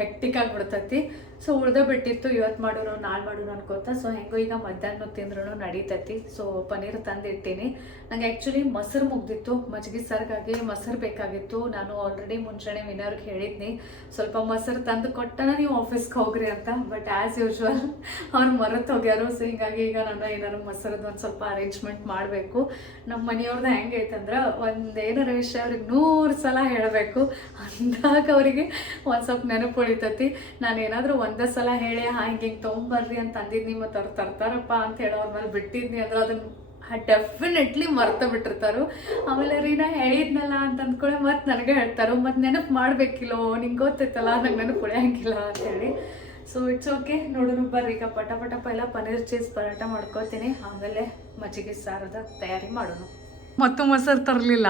ಹೆಕ್ಟಿಕ್ ಆಗಿಬಿಡ್ತೈತಿ. ಸೊ ಉಳ್ದ ಬಿಟ್ಟಿತ್ತು ಇವತ್ತು ಮಾಡೋರು ನಾಳೆ ಮಾಡೋರು ಅನ್ಕೋತ. ಸೊ ಹೆಂಗೋ ಈಗ ಮಧ್ಯಾಹ್ನ ತಿಂದ್ರೂ ನಡೀತೈತಿ. ಸೊ ಪನ್ನೀರ್ ತಂದಿರ್ತೀನಿ ನಂಗೆ ಆ್ಯಕ್ಚುಲಿ ಮೊಸರು ಮುಗ್ದಿತ್ತು. ಮಜ್ಜಿಗೆ ಸರ್ಗಾಗಿ ಮೊಸರು ಬೇಕಾಗಿತ್ತು. ನಾನು ಆಲ್ರೆಡಿ ಮುಂಚೆನೆ ವಿನರ್ಗೆ ಹೇಳಿದ್ನಿ. ಸ್ವಲ್ಪ ಮೊಸರು ತಂದು ಕೊಟ್ಟನ ನೀವು ಆಫೀಸ್ಗೆ ಹೋಗ್ರಿ ಅಂತ. ಬಟ್ ಆ್ಯಸ್ ಯೂಶ್ವಲ್ ಅವ್ರು ಮರೆತು ಹೋಗ್ಯಾರು. ಸೊ ಹಿಂಗಾಗಿ ಈಗ ನಾನು ಏನಾದ್ರು ಮೊಸರದ್ದು ಒಂದು ಸ್ವಲ್ಪ ಅರೇಂಜ್ಮೆಂಟ್ ಮಾಡಬೇಕು. ನಮ್ಮ ಮನೆಯವ್ರದ್ದು ಹೆಂಗೈತಂದ್ರೆ ಒಂದು ಏನಾರ ವಿಷಯ ಅವ್ರಿಗೆ ನೂರು ಸಲ ಹೇಳಬೇಕು. ಅಂದಾಗ ಅವರಿಗೆ ಒಂದು ಸ್ವಲ್ಪ ನೆನಪು ಉಳಿತೈತಿ. ನಾನು ಏನಾದರೂ ಒಂದೇ ಸಲ ಹೇಳಿ ಹಾಂಗೆ ಹಿಂಗೆ ತೊಗೊಂಬರ್ರಿ ಅಂತ ಅಂದಿದ್ನಿ ಮತ್ತು ಅವ್ರು ತರ್ತಾರಪ್ಪ ಅಂತ ಹೇಳಿ ಅವ್ರ ಮೇಲೆ ಬಿಟ್ಟಿದ್ನಿ ಅಂದ್ರೆ ಅದನ್ನು ಡೆಫಿನೆಟ್ಲಿ ಮರ್ತ ಬಿಟ್ಟಿರ್ತಾರು. ಆಮೇಲೆ ರೀ ನಾ ಹೇಳಿದ್ನಲ್ಲ ಅಂತ ಅಂದ್ಕೊಳ್ಳೆ ಮತ್ತೆ ನನಗೆ ಹೇಳ್ತಾರೋ ಮತ್ತು ನೆನಪು ಮಾಡಬೇಕಿಲ್ಲೋ, ನಿಂಗೆ ಗೊತ್ತೈತಲ್ಲ, ನಂಗೆ ನೆನಪು ಉಳಿಯಂಗಿಲ್ಲ ಅಂತ ಹೇಳಿ. ಸೊ ಇಟ್ಸ್ ಓಕೆ ನೋಡೋಣ ಬರ್ರಿ, ಈಗ ಪಟ ಪಟ ಪೈಲ ಪನ್ನೀರ್ ಚೀಸ್ ಪರಾಟ ಮಾಡ್ಕೋತೀನಿ. ಆಮೇಲೆ ಮಜ್ಜಿಗೆ ಸಾರದ ತಯಾರಿ ಮಾಡೋಣ ಮತ್ತು ಮೊಸರು ತರಲಿಲ್ಲ.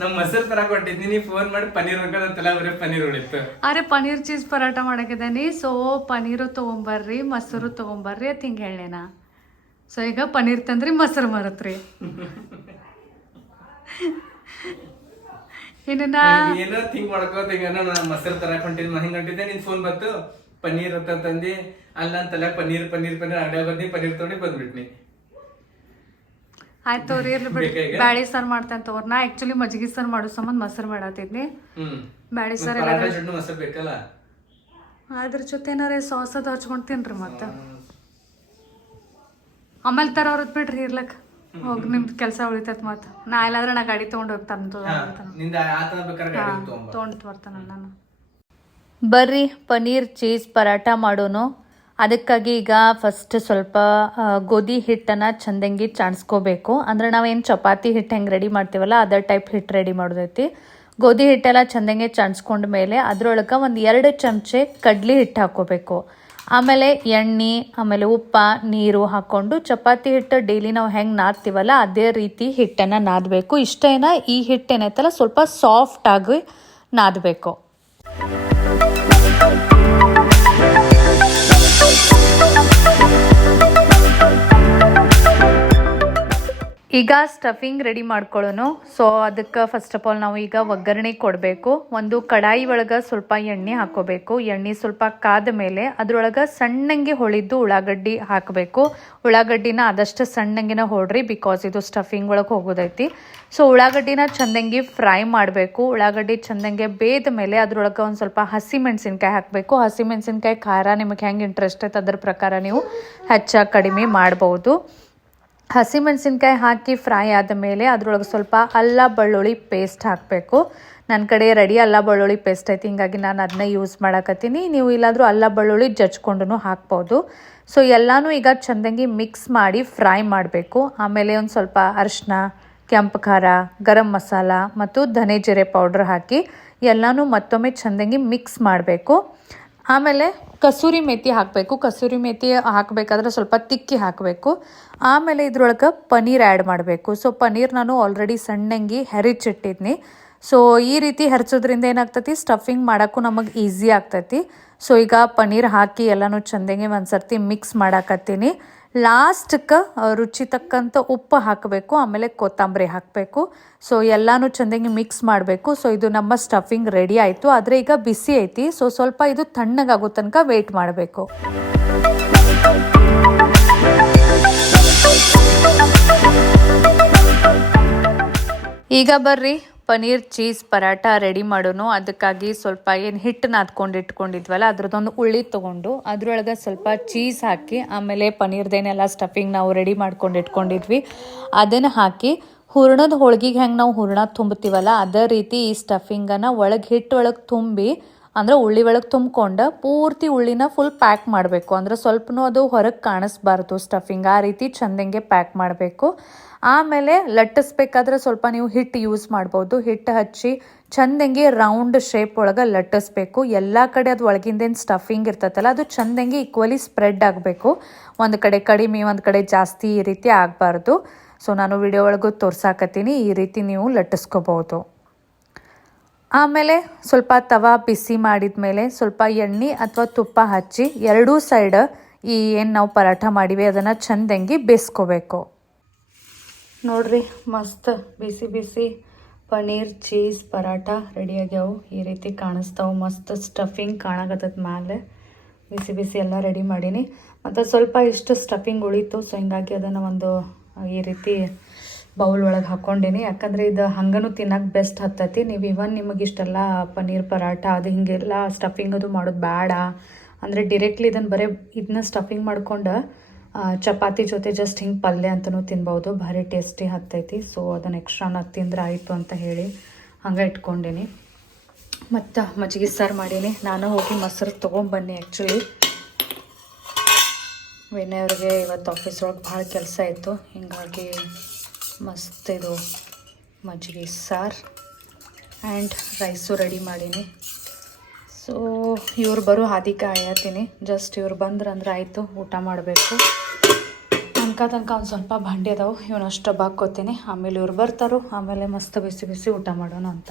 ನಮ್ ಮೊಸರು ತರಕ್ ಹೊಂಟಿದ್ದೀನಿ ಫೋನ್ ಮಾಡಿ ಪನ್ನೀರ್ ತಲೆ ಬರೀ ಪನ್ನೀರ್ ಉಳಿತು. ಅರೆ ಪನ್ನೀರ್ ಚೀಸ್ ಪರೋಟ ಮಾಡಕಿದ್ದೀನಿ ಸೊ ಪನ್ನೀರು ತೊಗೊಂಬರ್ರಿ ಮೊಸರು ತೊಗೊಂಬರ್ರಿ ಅಂತ ಹಿಂಗೆ ಹೇಳೇನ ಸೊ ಈಗ ಪನ್ನೀರ್ ತಂದ್ರಿ ಮೊಸರು ಮರತ್ರಿ. ಇನ್ನು ನಾ ನಂಗ್ ಏನೋ ಥಿಂಕ್ ಮಾಡ್ಕೋತ ಈಗ ನಾನು ಮೊಸರು ತರಕ್ ಹೊಂಟಿದ್ ಹಿಂಗ್ ಹೊಂಟಿದ್ದೆ ನಿನ್ ಫೋನ್ ಬಂತು. ಪನ್ನೀರ್ ಅಂತ ತಂದಿ ಅಲ್ಲ ನಾನು ತಲೆ ಪನ್ನೀರ್ ಪನ್ನೀರ್ ಪನ್ನೀರ್ ಅಡ್ಡ ಬಂದಿ ಪನ್ನೀರ್ ತೊಗೊಂಡು ಬಂದ್ಬಿಟ್ನಿ. ಆಯ್ತು ತೋರಿ ಇರ್ಲಿ ಬಿಡಿ? ಬ್ಯಾಳಿ ಸಾರು ಮಾಡ್ತೇನೆ ತಗೋರ್ ನಾ ಆಕ್ಚುಲಿ ಮಜ್ಜಿಗೆ ಸರ್ ಮಾಡೋ ಸಂಬಂಧ ಮೊಸರು ಮಾಡತ್ತಿದ್ನಿ ಬ್ಯಾಳಿ ಸಾರು ಎಲ್ಲ ಬೇಕಲ್ಲ? ಅದ್ರ ಜೊತೆ ಏನಾರ ಸಾಸ್ ಅದು ಹಚ್ಕೊಂಡು ತಿನ್ರಿ ಮತ್ತೆ ಆಮೇಲೆ ತರ ಅವ್ರದ್ ಬಿಡ್ರಿ ಇರ್ಲಕ್. ಹೋಗಿ ನಿಮ್ದು ಕೆಲಸ ಉಳಿತೈತೆ ಮತ್ತೆ. ನಾ ಇಲ್ಲಾದ್ರೆ ನಾ ಗಾಡಿ ತೊಗೊಂಡು ಹೋಗ್ತಾನೆ ತೊಗೊಂಡು ಬರ್ತಾನೆ ನಾನು ಬರ್ರಿ ಪನೀರ್ ಚೀಸ್ ಪರಾಟ ಮಾಡೋನು. ಅದಕ್ಕಾಗಿ ಈಗ ಫಸ್ಟ್ ಸ್ವಲ್ಪ ಗೋಧಿ ಹಿಟ್ಟನ್ನು ಚಂದಂಗಿ ಚಾಣಿಸ್ಕೋಬೇಕು. ಅಂದ್ರೆ ನಾವೇನು ಚಪಾತಿ ಹಿಟ್ಟು ಹೆಂಗೆ ರೆಡಿ ಮಾಡ್ತೀವಲ್ಲ, ಅದರ್ ಟೈಪ್ ಹಿಟ್ಟು ರೆಡಿ ಮಾಡೋದೈತಿ. ಗೋಧಿ ಹಿಟ್ಟೆಲ್ಲ ಚಂದಂಗೆ ಚಾಣಿಸ್ಕೊಂಡ ಮೇಲೆ ಅದರೊಳಗೆ ಒಂದು ಎರಡು ಚಮಚೆ ಕಡ್ಲಿ ಹಿಟ್ಟು ಹಾಕೋಬೇಕು ಆಮೇಲೆ ಎಣ್ಣೆ, ಆಮೇಲೆ ಉಪ್ಪ, ನೀರು ಹಾಕ್ಕೊಂಡು ಚಪಾತಿ ಹಿಟ್ಟು ಡೈಲಿ ನಾವು ಹೆಂಗೆ ನಾದ್ತೀವಲ್ಲ, ಅದೇ ರೀತಿ ಹಿಟ್ಟನ್ನು ನಾದಬೇಕು. ಇಷ್ಟೇನ, ಈ ಹಿಟ್ಟೇನೈತಲ್ಲ ಸ್ವಲ್ಪ ಸಾಫ್ಟಾಗಿ ನಾದಬೇಕು. ಈಗ ಸ್ಟಫಿಂಗ್ ರೆಡಿ ಮಾಡ್ಕೊಳ್ಳೋಣ ಸೊ ಅದಕ್ಕೆ ಫಸ್ಟ್ ಆಫ್ ಆಲ್ ನಾವು ಈಗ ಒಗ್ಗರಣೆ ಕೊಡಬೇಕು. ಒಂದು ಕಡಾಯಿ ಒಳಗೆ ಸ್ವಲ್ಪ ಎಣ್ಣೆ ಹಾಕೋಬೇಕು ಎಣ್ಣೆ ಸ್ವಲ್ಪ ಕಾದ ಮೇಲೆ ಅದರೊಳಗೆ ಸಣ್ಣಂಗೆ ಹೊಳಿದ್ದು ಉಳ್ಳಾಗಡ್ಡಿ ಹಾಕಬೇಕು. ಉಳ್ಳಾಗಡ್ಡಿನ ಆದಷ್ಟು ಸಣ್ಣಂಗಿನ ಹೊಡ್ರಿ ಬಿಕಾಸ್ ಇದು ಸ್ಟಫಿಂಗ್ ಒಳಗೆ ಹೋಗೋದೈತಿ. ಸೊ ಉಳ್ಳಾಗಡ್ಡಿನ ಚಂದಂಗಿ ಫ್ರೈ ಮಾಡಬೇಕು. ಉಳ್ಳಾಗಡ್ಡಿ ಚಂದಂಗೆ ಬೇದ ಮೇಲೆ ಅದರೊಳಗೆ ಒಂದು ಸ್ವಲ್ಪ ಹಸಿ ಮೆಣಸಿನ್ಕಾಯಿ ಹಾಕಬೇಕು. ಹಸಿ ಮೆಣಸಿನ್ಕಾಯಿ ಖಾರ ನಿಮಗೆ ಹೆಂಗೆ ಇಂಟ್ರೆಸ್ಟ್ ಐತೆ ಅದ್ರ ಪ್ರಕಾರ ನೀವು ಹೆಚ್ಚ ಕಡಿಮೆ ಮಾಡ್ಬೋದು. ಹಸಿಮೆಣಸಿನ್ಕಾಯಿ ಹಾಕಿ ಫ್ರೈ ಆದ ಮೇಲೆ ಅದರೊಳಗೆ ಸ್ವಲ್ಪ ಅಲ್ಲ ಬೆಳ್ಳುಳ್ಳಿ ಪೇಸ್ಟ್ ಹಾಕಬೇಕು. ನನ್ನ ಕಡೆ ರೆಡಿ ಅಲ್ಲ ಬೆಳ್ಳುಳ್ಳಿ ಪೇಸ್ಟ್ ಐತಿ, ಹಿಂಗಾಗಿ ನಾನು ಅದನ್ನ ಯೂಸ್ ಮಾಡಕತ್ತೀನಿ. ನೀವು ಇಲ್ಲಾದರೂ ಅಲ್ಲ ಬೆಳ್ಳುಳ್ಳಿ ಜಜ್ಕೊಂಡು ಹಾಕ್ಬೋದು. ಸೊ ಎಲ್ಲನೂ ಈಗ ಚಂದಂಗಿ ಮಿಕ್ಸ್ ಮಾಡಿ ಫ್ರೈ ಮಾಡಬೇಕು. ಆಮೇಲೆ ಒಂದು ಸ್ವಲ್ಪ ಅರಿಶಿನ, ಕೆಂಪು ಖಾರ, ಗರಂ ಮಸಾಲ ಮತ್ತು ಧನೆ ಜೀರೆ ಪೌಡ್ರ್ ಹಾಕಿ ಎಲ್ಲನೂ ಮತ್ತೊಮ್ಮೆ ಚಂದಂಗಿ ಮಿಕ್ಸ್ ಮಾಡಬೇಕು. ಆಮೇಲೆ ಕಸೂರಿ ಮೇಥಿ ಹಾಕಬೇಕು. ಕಸೂರಿ ಮೇಥಿ ಹಾಕಬೇಕಾದ್ರೆ ಸ್ವಲ್ಪ ತಿಕ್ಕಿ ಹಾಕಬೇಕು. ಆಮೇಲೆ ಇದ್ರೊಳಗೆ ಪನ್ನೀರ್ ಆ್ಯಡ್ ಮಾಡಬೇಕು. ಸೊ ಪನ್ನೀರ್ ನಾನು ಆಲ್ರೆಡಿ ಸಣ್ಣಂಗಿ ಹೆರಿಚಿಟ್ಟಿದ್ನಿ ಸೊ ಈ ರೀತಿ ಹೆರ್ಚೋದ್ರಿಂದ ಏನಾಗ್ತೈತಿ? ಸ್ಟಫಿಂಗ್ ಮಾಡೋಕ್ಕೂ ನಮಗೆ ಈಸಿ ಆಗ್ತೈತಿ. ಸೊ ಈಗ ಪನ್ನೀರ್ ಹಾಕಿ ಎಲ್ಲನೂ ಚಂದಂಗೆ ಒಂದು ಸರ್ತಿ ಮಿಕ್ಸ್ ಮಾಡಾಕತ್ತೀನಿ ಲಾಸ್ಟ್ಗೆ ರುಚಿ ತಕ್ಕಂಥ ಉಪ್ಪು ಹಾಕಬೇಕು, ಆಮೇಲೆ ಕೊತ್ತಂಬರಿ ಹಾಕಬೇಕು. ಸೊ ಎಲ್ಲನೂ ಚಂದಂಗೆ ಮಿಕ್ಸ್ ಮಾಡಬೇಕು. ಸೊ ಇದು ನಮ್ಮ ಸ್ಟಫಿಂಗ್ ರೆಡಿ ಆಯಿತು. ಆದರೆ ಈಗ ಬಿಸಿ ಐತಿ. ಸೊ ಸ್ವಲ್ಪ ಇದು ತಣ್ಣಗಾಗೋ ತನಕ ವೆಯ್ಟ್ ಮಾಡಬೇಕು. ಈಗ ಬರ್ರಿ ಪನೀರ್ ಚೀಸ್ ಪರಾಟ ರೆಡಿ ಮಾಡೋನು. ಅದಕ್ಕಾಗಿ ಸ್ವಲ್ಪ ಏನು ಹಿಟ್ಟು ನಾದ್ಕೊಂಡು ಇಟ್ಕೊಂಡಿದ್ವಲ್ಲ, ಅದ್ರದ್ದೊಂದು ಉಳ್ಳಿ ತೊಗೊಂಡು ಅದ್ರೊಳಗೆ ಸ್ವಲ್ಪ ಚೀಸ್ ಹಾಕಿ, ಆಮೇಲೆ ಪನೀರ್ದೇನೆಲ್ಲ ಸ್ಟಫಿಂಗ್ ನಾವು ರೆಡಿ ಮಾಡ್ಕೊಂಡು ಇಟ್ಕೊಂಡಿದ್ವಿ. ಅದನ್ನು ಹಾಕಿ, ಹೂರ್ಣದ ಹೋಳ್ಗಿಗೆ ಹೆಂಗೆ ನಾವು ಹೂರ್ಣ ತುಂಬ್ತೀವಲ್ಲ ಅದೇ ರೀತಿ ಈ ಸ್ಟಫಿಂಗನ್ನು ಒಳಗೆ ಹಿಟ್ಟು ಒಳಗೆ ತುಂಬಿ ಅಂದ್ರೆ ಉಳ್ಳಿ ಒಳಗೆ ತುಂಬ್ಕೊಂಡು ಪೂರ್ತಿ ಉಳ್ಳಿನ ಫುಲ್ ಪ್ಯಾಕ್ ಮಾಡಬೇಕು. ಅಂದ್ರೆ ಸ್ವಲ್ಪನೂ ಅದು ಹೊರಗೆ ಕಾಣಿಸ್ಬಾರ್ದು ಸ್ಟಫಿಂಗ್ ಆ ರೀತಿ ಚಂದಂಗೆ ಪ್ಯಾಕ್ ಮಾಡಬೇಕು. ಆಮೇಲೆ ಲಟ್ಟಿಸ್ಬೇಕಾದ್ರೆ ಸ್ವಲ್ಪ ನೀವು ಹಿಟ್ಟು ಯೂಸ್ ಮಾಡ್ಬೋದು. ಹಿಟ್ಟು ಹಚ್ಚಿ ಚಂದಂಗೆ ರೌಂಡ್ ಶೇಪ್ ಒಳಗೆ ಲಟ್ಟಿಸ್ಬೇಕು. ಎಲ್ಲ ಕಡೆ ಅದು ಒಳಗಿಂದೇನು ಸ್ಟಫಿಂಗ್ ಇರ್ತೈತಲ್ಲ, ಅದು ಚಂದಂಗೆ ಈಕ್ವಲಿ ಸ್ಪ್ರೆಡ್ ಆಗಬೇಕು. ಒಂದು ಕಡೆ ಕಡಿಮೆ, ಒಂದು ಕಡೆ ಜಾಸ್ತಿ ಈ ರೀತಿ ಆಗಬಾರ್ದು. ಸೊ ನಾನು ವಿಡಿಯೋ ಒಳಗೂ ತೋರ್ಸಾಕತ್ತೀನಿ. ಈ ರೀತಿ ನೀವು ಲಟ್ಟಿಸ್ಕೋಬೋದು. ಆಮೇಲೆ ಸ್ವಲ್ಪ ತವಾ ಬಿಸಿ ಮಾಡಿದ ಮೇಲೆ ಸ್ವಲ್ಪ ಎಣ್ಣೆ ಅಥವಾ ತುಪ್ಪ ಹಚ್ಚಿ ಎರಡೂ ಸೈಡ್ ಈ ಏನು ನಾವು ಪರಾಠ ಮಾಡಿವೆ ಅದನ್ನು ಚಂದಂಗಿ ಬೇಯಿಸ್ಕೋಬೇಕು ನೋಡ್ರಿ, ಮಸ್ತ್ ಬಿಸಿ ಬಿಸಿ ಪನ್ನೀರ್ ಚೀಸ್, ಪರಾಠ ರೆಡಿ ಆಗ್ಯಾವು. ಈ ರೀತಿ ಕಾಣಿಸ್ತಾವೆ. ಮಸ್ತ್ ಸ್ಟಫಿಂಗ್ ಕಾಣಕತ್ತದ ಮೇಲೆ ಬಿಸಿ ಬಿಸಿ ಎಲ್ಲ ರೆಡಿ ಮಾಡೀನಿ. ಮತ್ತು ಸ್ವಲ್ಪ ಇಷ್ಟು ಸ್ಟಫಿಂಗ್ ಉಳೀತು ಸೊ ಹಿಂಗಾಗಿ ಅದನ್ನು ಒಂದು ಈ ರೀತಿ ಬೌಲ್ ಒಳಗೆ ಹಾಕ್ಕೊಂಡೀನಿ. ಯಾಕಂದರೆ ಇದು ಹಂಗನೂ ತಿನ್ನೋಕೆ ಬೆಸ್ಟ್ ಹತ್ತೈತಿ. ನೀವು ಇವನ್ ನಿಮಗೆ ಇಷ್ಟೆಲ್ಲ ಪನ್ನೀರ್ ಪರಾಟ ಅದು ಹಿಂಗೆಲ್ಲ ಸ್ಟಫಿಂಗ್ ಅದು ಮಾಡೋದು ಬೇಡ ಅಂದರೆ ಡಿರೆಕ್ಟ್ಲಿ ಇದನ್ನು ಬರೀ ಇದನ್ನ ಸ್ಟಫಿಂಗ್ ಮಾಡ್ಕೊಂಡು ಚಪಾತಿ ಜೊತೆ ಜಸ್ಟ್ ಹಿಂಗೆ ಪಲ್ಯ ಅಂತಲೂ ತಿನ್ಬೋದು. ಭಾರಿ ಟೇಸ್ಟಿ ಹತ್ತೈತಿ. ಸೊ ಅದನ್ನು ಎಕ್ಸ್ಟ್ರಾ ತಿಂದ್ರೆ ಆಯಿತು ಅಂತ ಹೇಳಿ ಹಂಗೆ ಇಟ್ಕೊಂಡೀನಿ. ಮತ್ತು ಮಜ್ಜಿಗೆ ಸಾರು ಮಾಡೀನಿ. ನಾನು ಹೋಗಿ ಮೊಸರು ತೊಗೊಂಬನ್ನಿ ಆ್ಯಕ್ಚುಲಿ ವಿನಯವ್ರಿಗೆ ಇವತ್ತು ಆಫೀಸ್ ಒಳಗೆ ಭಾಳ ಕೆಲಸ ಇತ್ತು. ಹಿಂಗಾಗಿ ಮಸ್ತ್ ಇದು ಮಜ್ಜಿಗೆ ಸಾರು ಆ್ಯಂಡ್ ರೈಸು ರೆಡಿ ಮಾಡೀನಿ. ಸೊ ಇವ್ರು ಬರೋ ಹಾದಿ ಕಾಯತ್ತೀನಿ ಜಸ್ಟ್ ಇವ್ರು ಬಂದ್ರೆ ಅಂದ್ರೆ ಆಯಿತು ಊಟ ಮಾಡಬೇಕು. ತನಕ ತನಕ ಒಂದು ಸ್ವಲ್ಪ ಬಂಡಿ ಅದಾವೆ ಇವನಷ್ಟು ಬಾಕೋತೀನಿ ಆಮೇಲೆ ಇವ್ರು ಬರ್ತಾರೋ ಆಮೇಲೆ ಮಸ್ತ್ ಬಿಸಿ ಬಿಸಿ ಊಟ ಮಾಡೋಣ ಅಂತ.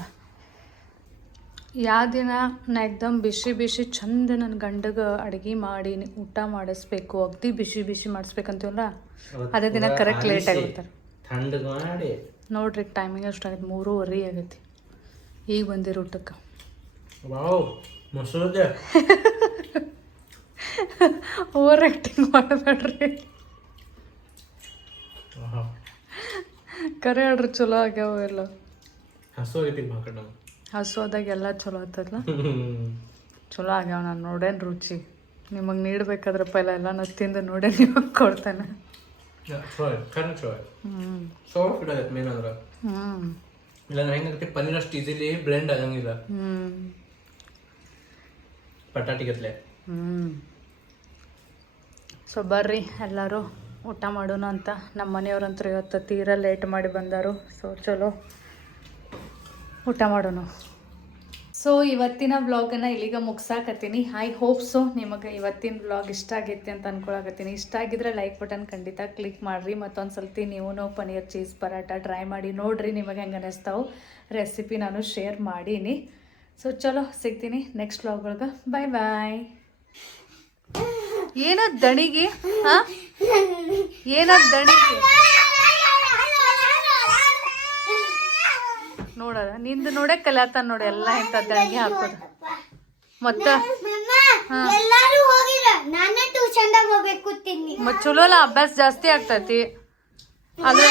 ಯಾವ ದಿನ ನಾ ಎಕ್ದಮ್ ಬಿಸಿ ಬಿಸಿ ಚಂದ ನನ್ನ ಗಂಡಗೆ ಅಡುಗೆ ಮಾಡಿ ಊಟ ಮಾಡಿಸ್ಬೇಕು ಅಗ್ದಿ ಬಿಸಿ ಬಿಸಿ ಮಾಡಿಸ್ಬೇಕಂತೀವಲ್ಲ? ಅದೇ ದಿನ ಕರೆಕ್ಟ್ ಲೇಟ್ ಆಗಿರ್ತಾರೆ ಮಾಡಿ. ನೋಡ್ರಿ ಟೈಮಿಂಗ್ ಅಷ್ಟು ಆಗೈತೆ. ಮೂರುವರೆ ಆಗೈತಿ. ಈಗ ಬಂದಿರೋ ಊಟಕ್ಕೆ. ವಾವ್ ಮೊಸರದೆ ಓವರ್ ಆ್ಯಕ್ಟಿಂಗ್ ಮಾಡಬೇಡ್ರಿ. ಕರೆ ಹೇಳ್ರಿ ಚಲೋ ಆಗ್ಯಾವ ಎಲ್ಲ ಹಸು ಐತಿ ಮಾಕಡ ಹಸು ಆದಾಗ ಎಲ್ಲ ಚಲೋ ಆಗ್ತದಲ್ಲ? ಚಲೋ ಆಗ್ಯಾವ ನಾನು ನೋಡೇನು ರುಚಿ. ನಿಮಗೆ ನೀಡ್ಬೇಕಾದ್ರೆ ಪೈಲ ಎಲ್ಲ ನಾನು ತಿಂದು ನೋಡೇ ನಿಮಗೆ ಕೊಡ್ತೇನೆ. ಚಲೋ ಖರೆ ಹ್ಞೂ ಸಾಫ್ಟ್ ಇಡತ್ತೆ ಮೇನ್ ಅಂದ್ರೆ ಇಲ್ಲಾಂದ್ರೆ ಹೆಂಗಾಗುತ್ತೆ ಪನ್ನೀರ್ ಅಷ್ಟು ಈಸಿಲಿ ಬ್ಲೆಂಡ್ ಆಗಂಗಿಲ್ಲ ಹ್ಞೂ ಪಟಾಟಿಗತ್ಲೆ ಹ್ಞೂ ಸೊ ಬರ್ರಿ ಎಲ್ಲರೂ ಊಟ ಮಾಡೋಣ ಅಂತ. ನಮ್ಮ ಮನೆಯವ್ರಂತೂ ಇವತ್ತು ತೀರಾ ಲೇಟ್ ಮಾಡಿ ಬಂದರು. ಸೊ ಚಲೋ. ಊಟ ಮಾಡೋಣ. ಸೊ ಇವತ್ತಿನ ವ್ಲಾಗನ್ನು ಇಲ್ಲಿಗ ಮುಗಿಸಾಕತ್ತೀನಿ. ಐ ಹೋಪ್ ಸೊ ನಿಮಗೆ ಇವತ್ತಿನ ವ್ಲಾಗ್ ಇಷ್ಟ ಆಗೈತಿ ಅಂತ ಅನ್ಕೊಳಕತ್ತೀನಿ. ಇಷ್ಟ ಆಗಿದ್ರೆ ಲೈಕ್ ಬಟನ್ ಖಂಡಿತ ಕ್ಲಿಕ್ ಮಾಡಿರಿ. ಮತ್ತೊಂದು ಸಲ್ತಿ ನೀವು ಪನ್ನೀರ್ ಚೀಸ್ ಪರಾಟ ಟ್ರೈ ಮಾಡಿ ನೋಡ್ರಿ ನಿಮಗೆ ಹೆಂಗೆ ಅನ್ನಿಸ್ತಾವೆ ರೆಸಿಪಿ ನಾನು ಶೇರ್ ಮಾಡೀನಿ. ಸೊ ಚಲೋ ಸಿಗ್ತೀನಿ ನೆಕ್ಸ್ಟ್ ವ್ಲಾಗ್ ಬಾಯ್ ಬಾಯ್ ಏನೋ ದಣಿಗೆ, ಹಾಂ? ಏನೋ ದಣಿಗೆ. ನೋಡದ ನಿಂದು ನೋಡೇ ಕಲಿಯತ್ತಾನ ನೋಡಿ ಎಲ್ಲ ಇಂಥ ದಣಿಗೆ ಹಾಕೋದು. ಮತ್ತ? ಮತ್ ಚಲೋ ಅಲ್ಲ ಅಭ್ಯಾಸ ಜಾಸ್ತಿ ಆಗ್ತೈತಿ. ಅದೇ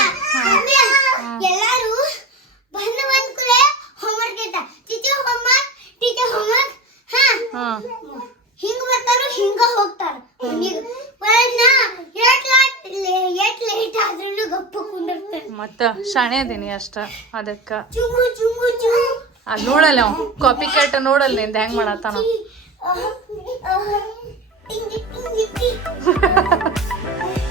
ಹಾ. ಹಿಂಗ ಬರ್ತಾರು ಹಿಂಗ ಹೋಗ್ತಾರ. ಲೇಟ್ ಎಟ್ ಲೇಟ್ ಆದ್ರೂ ಗಪ್ಪ ಕುಂದಿರ್ತಾನೆ. ಮತ್ತ ಶಾಣೆ ಅದೀನಿ ಅಷ್ಟ ಅದಕ್ಕ. ನೋಡಲ್ಲ ಅವ ಕಾಪಿ ಕೆಟ್ಟ ನೋಡಲ್ಲ ನಿಂದ ಹೆಂಗ್ ಮಾಡತ್ತಾನ. ಟಿಂಗಿ ಟಿಂಗಿ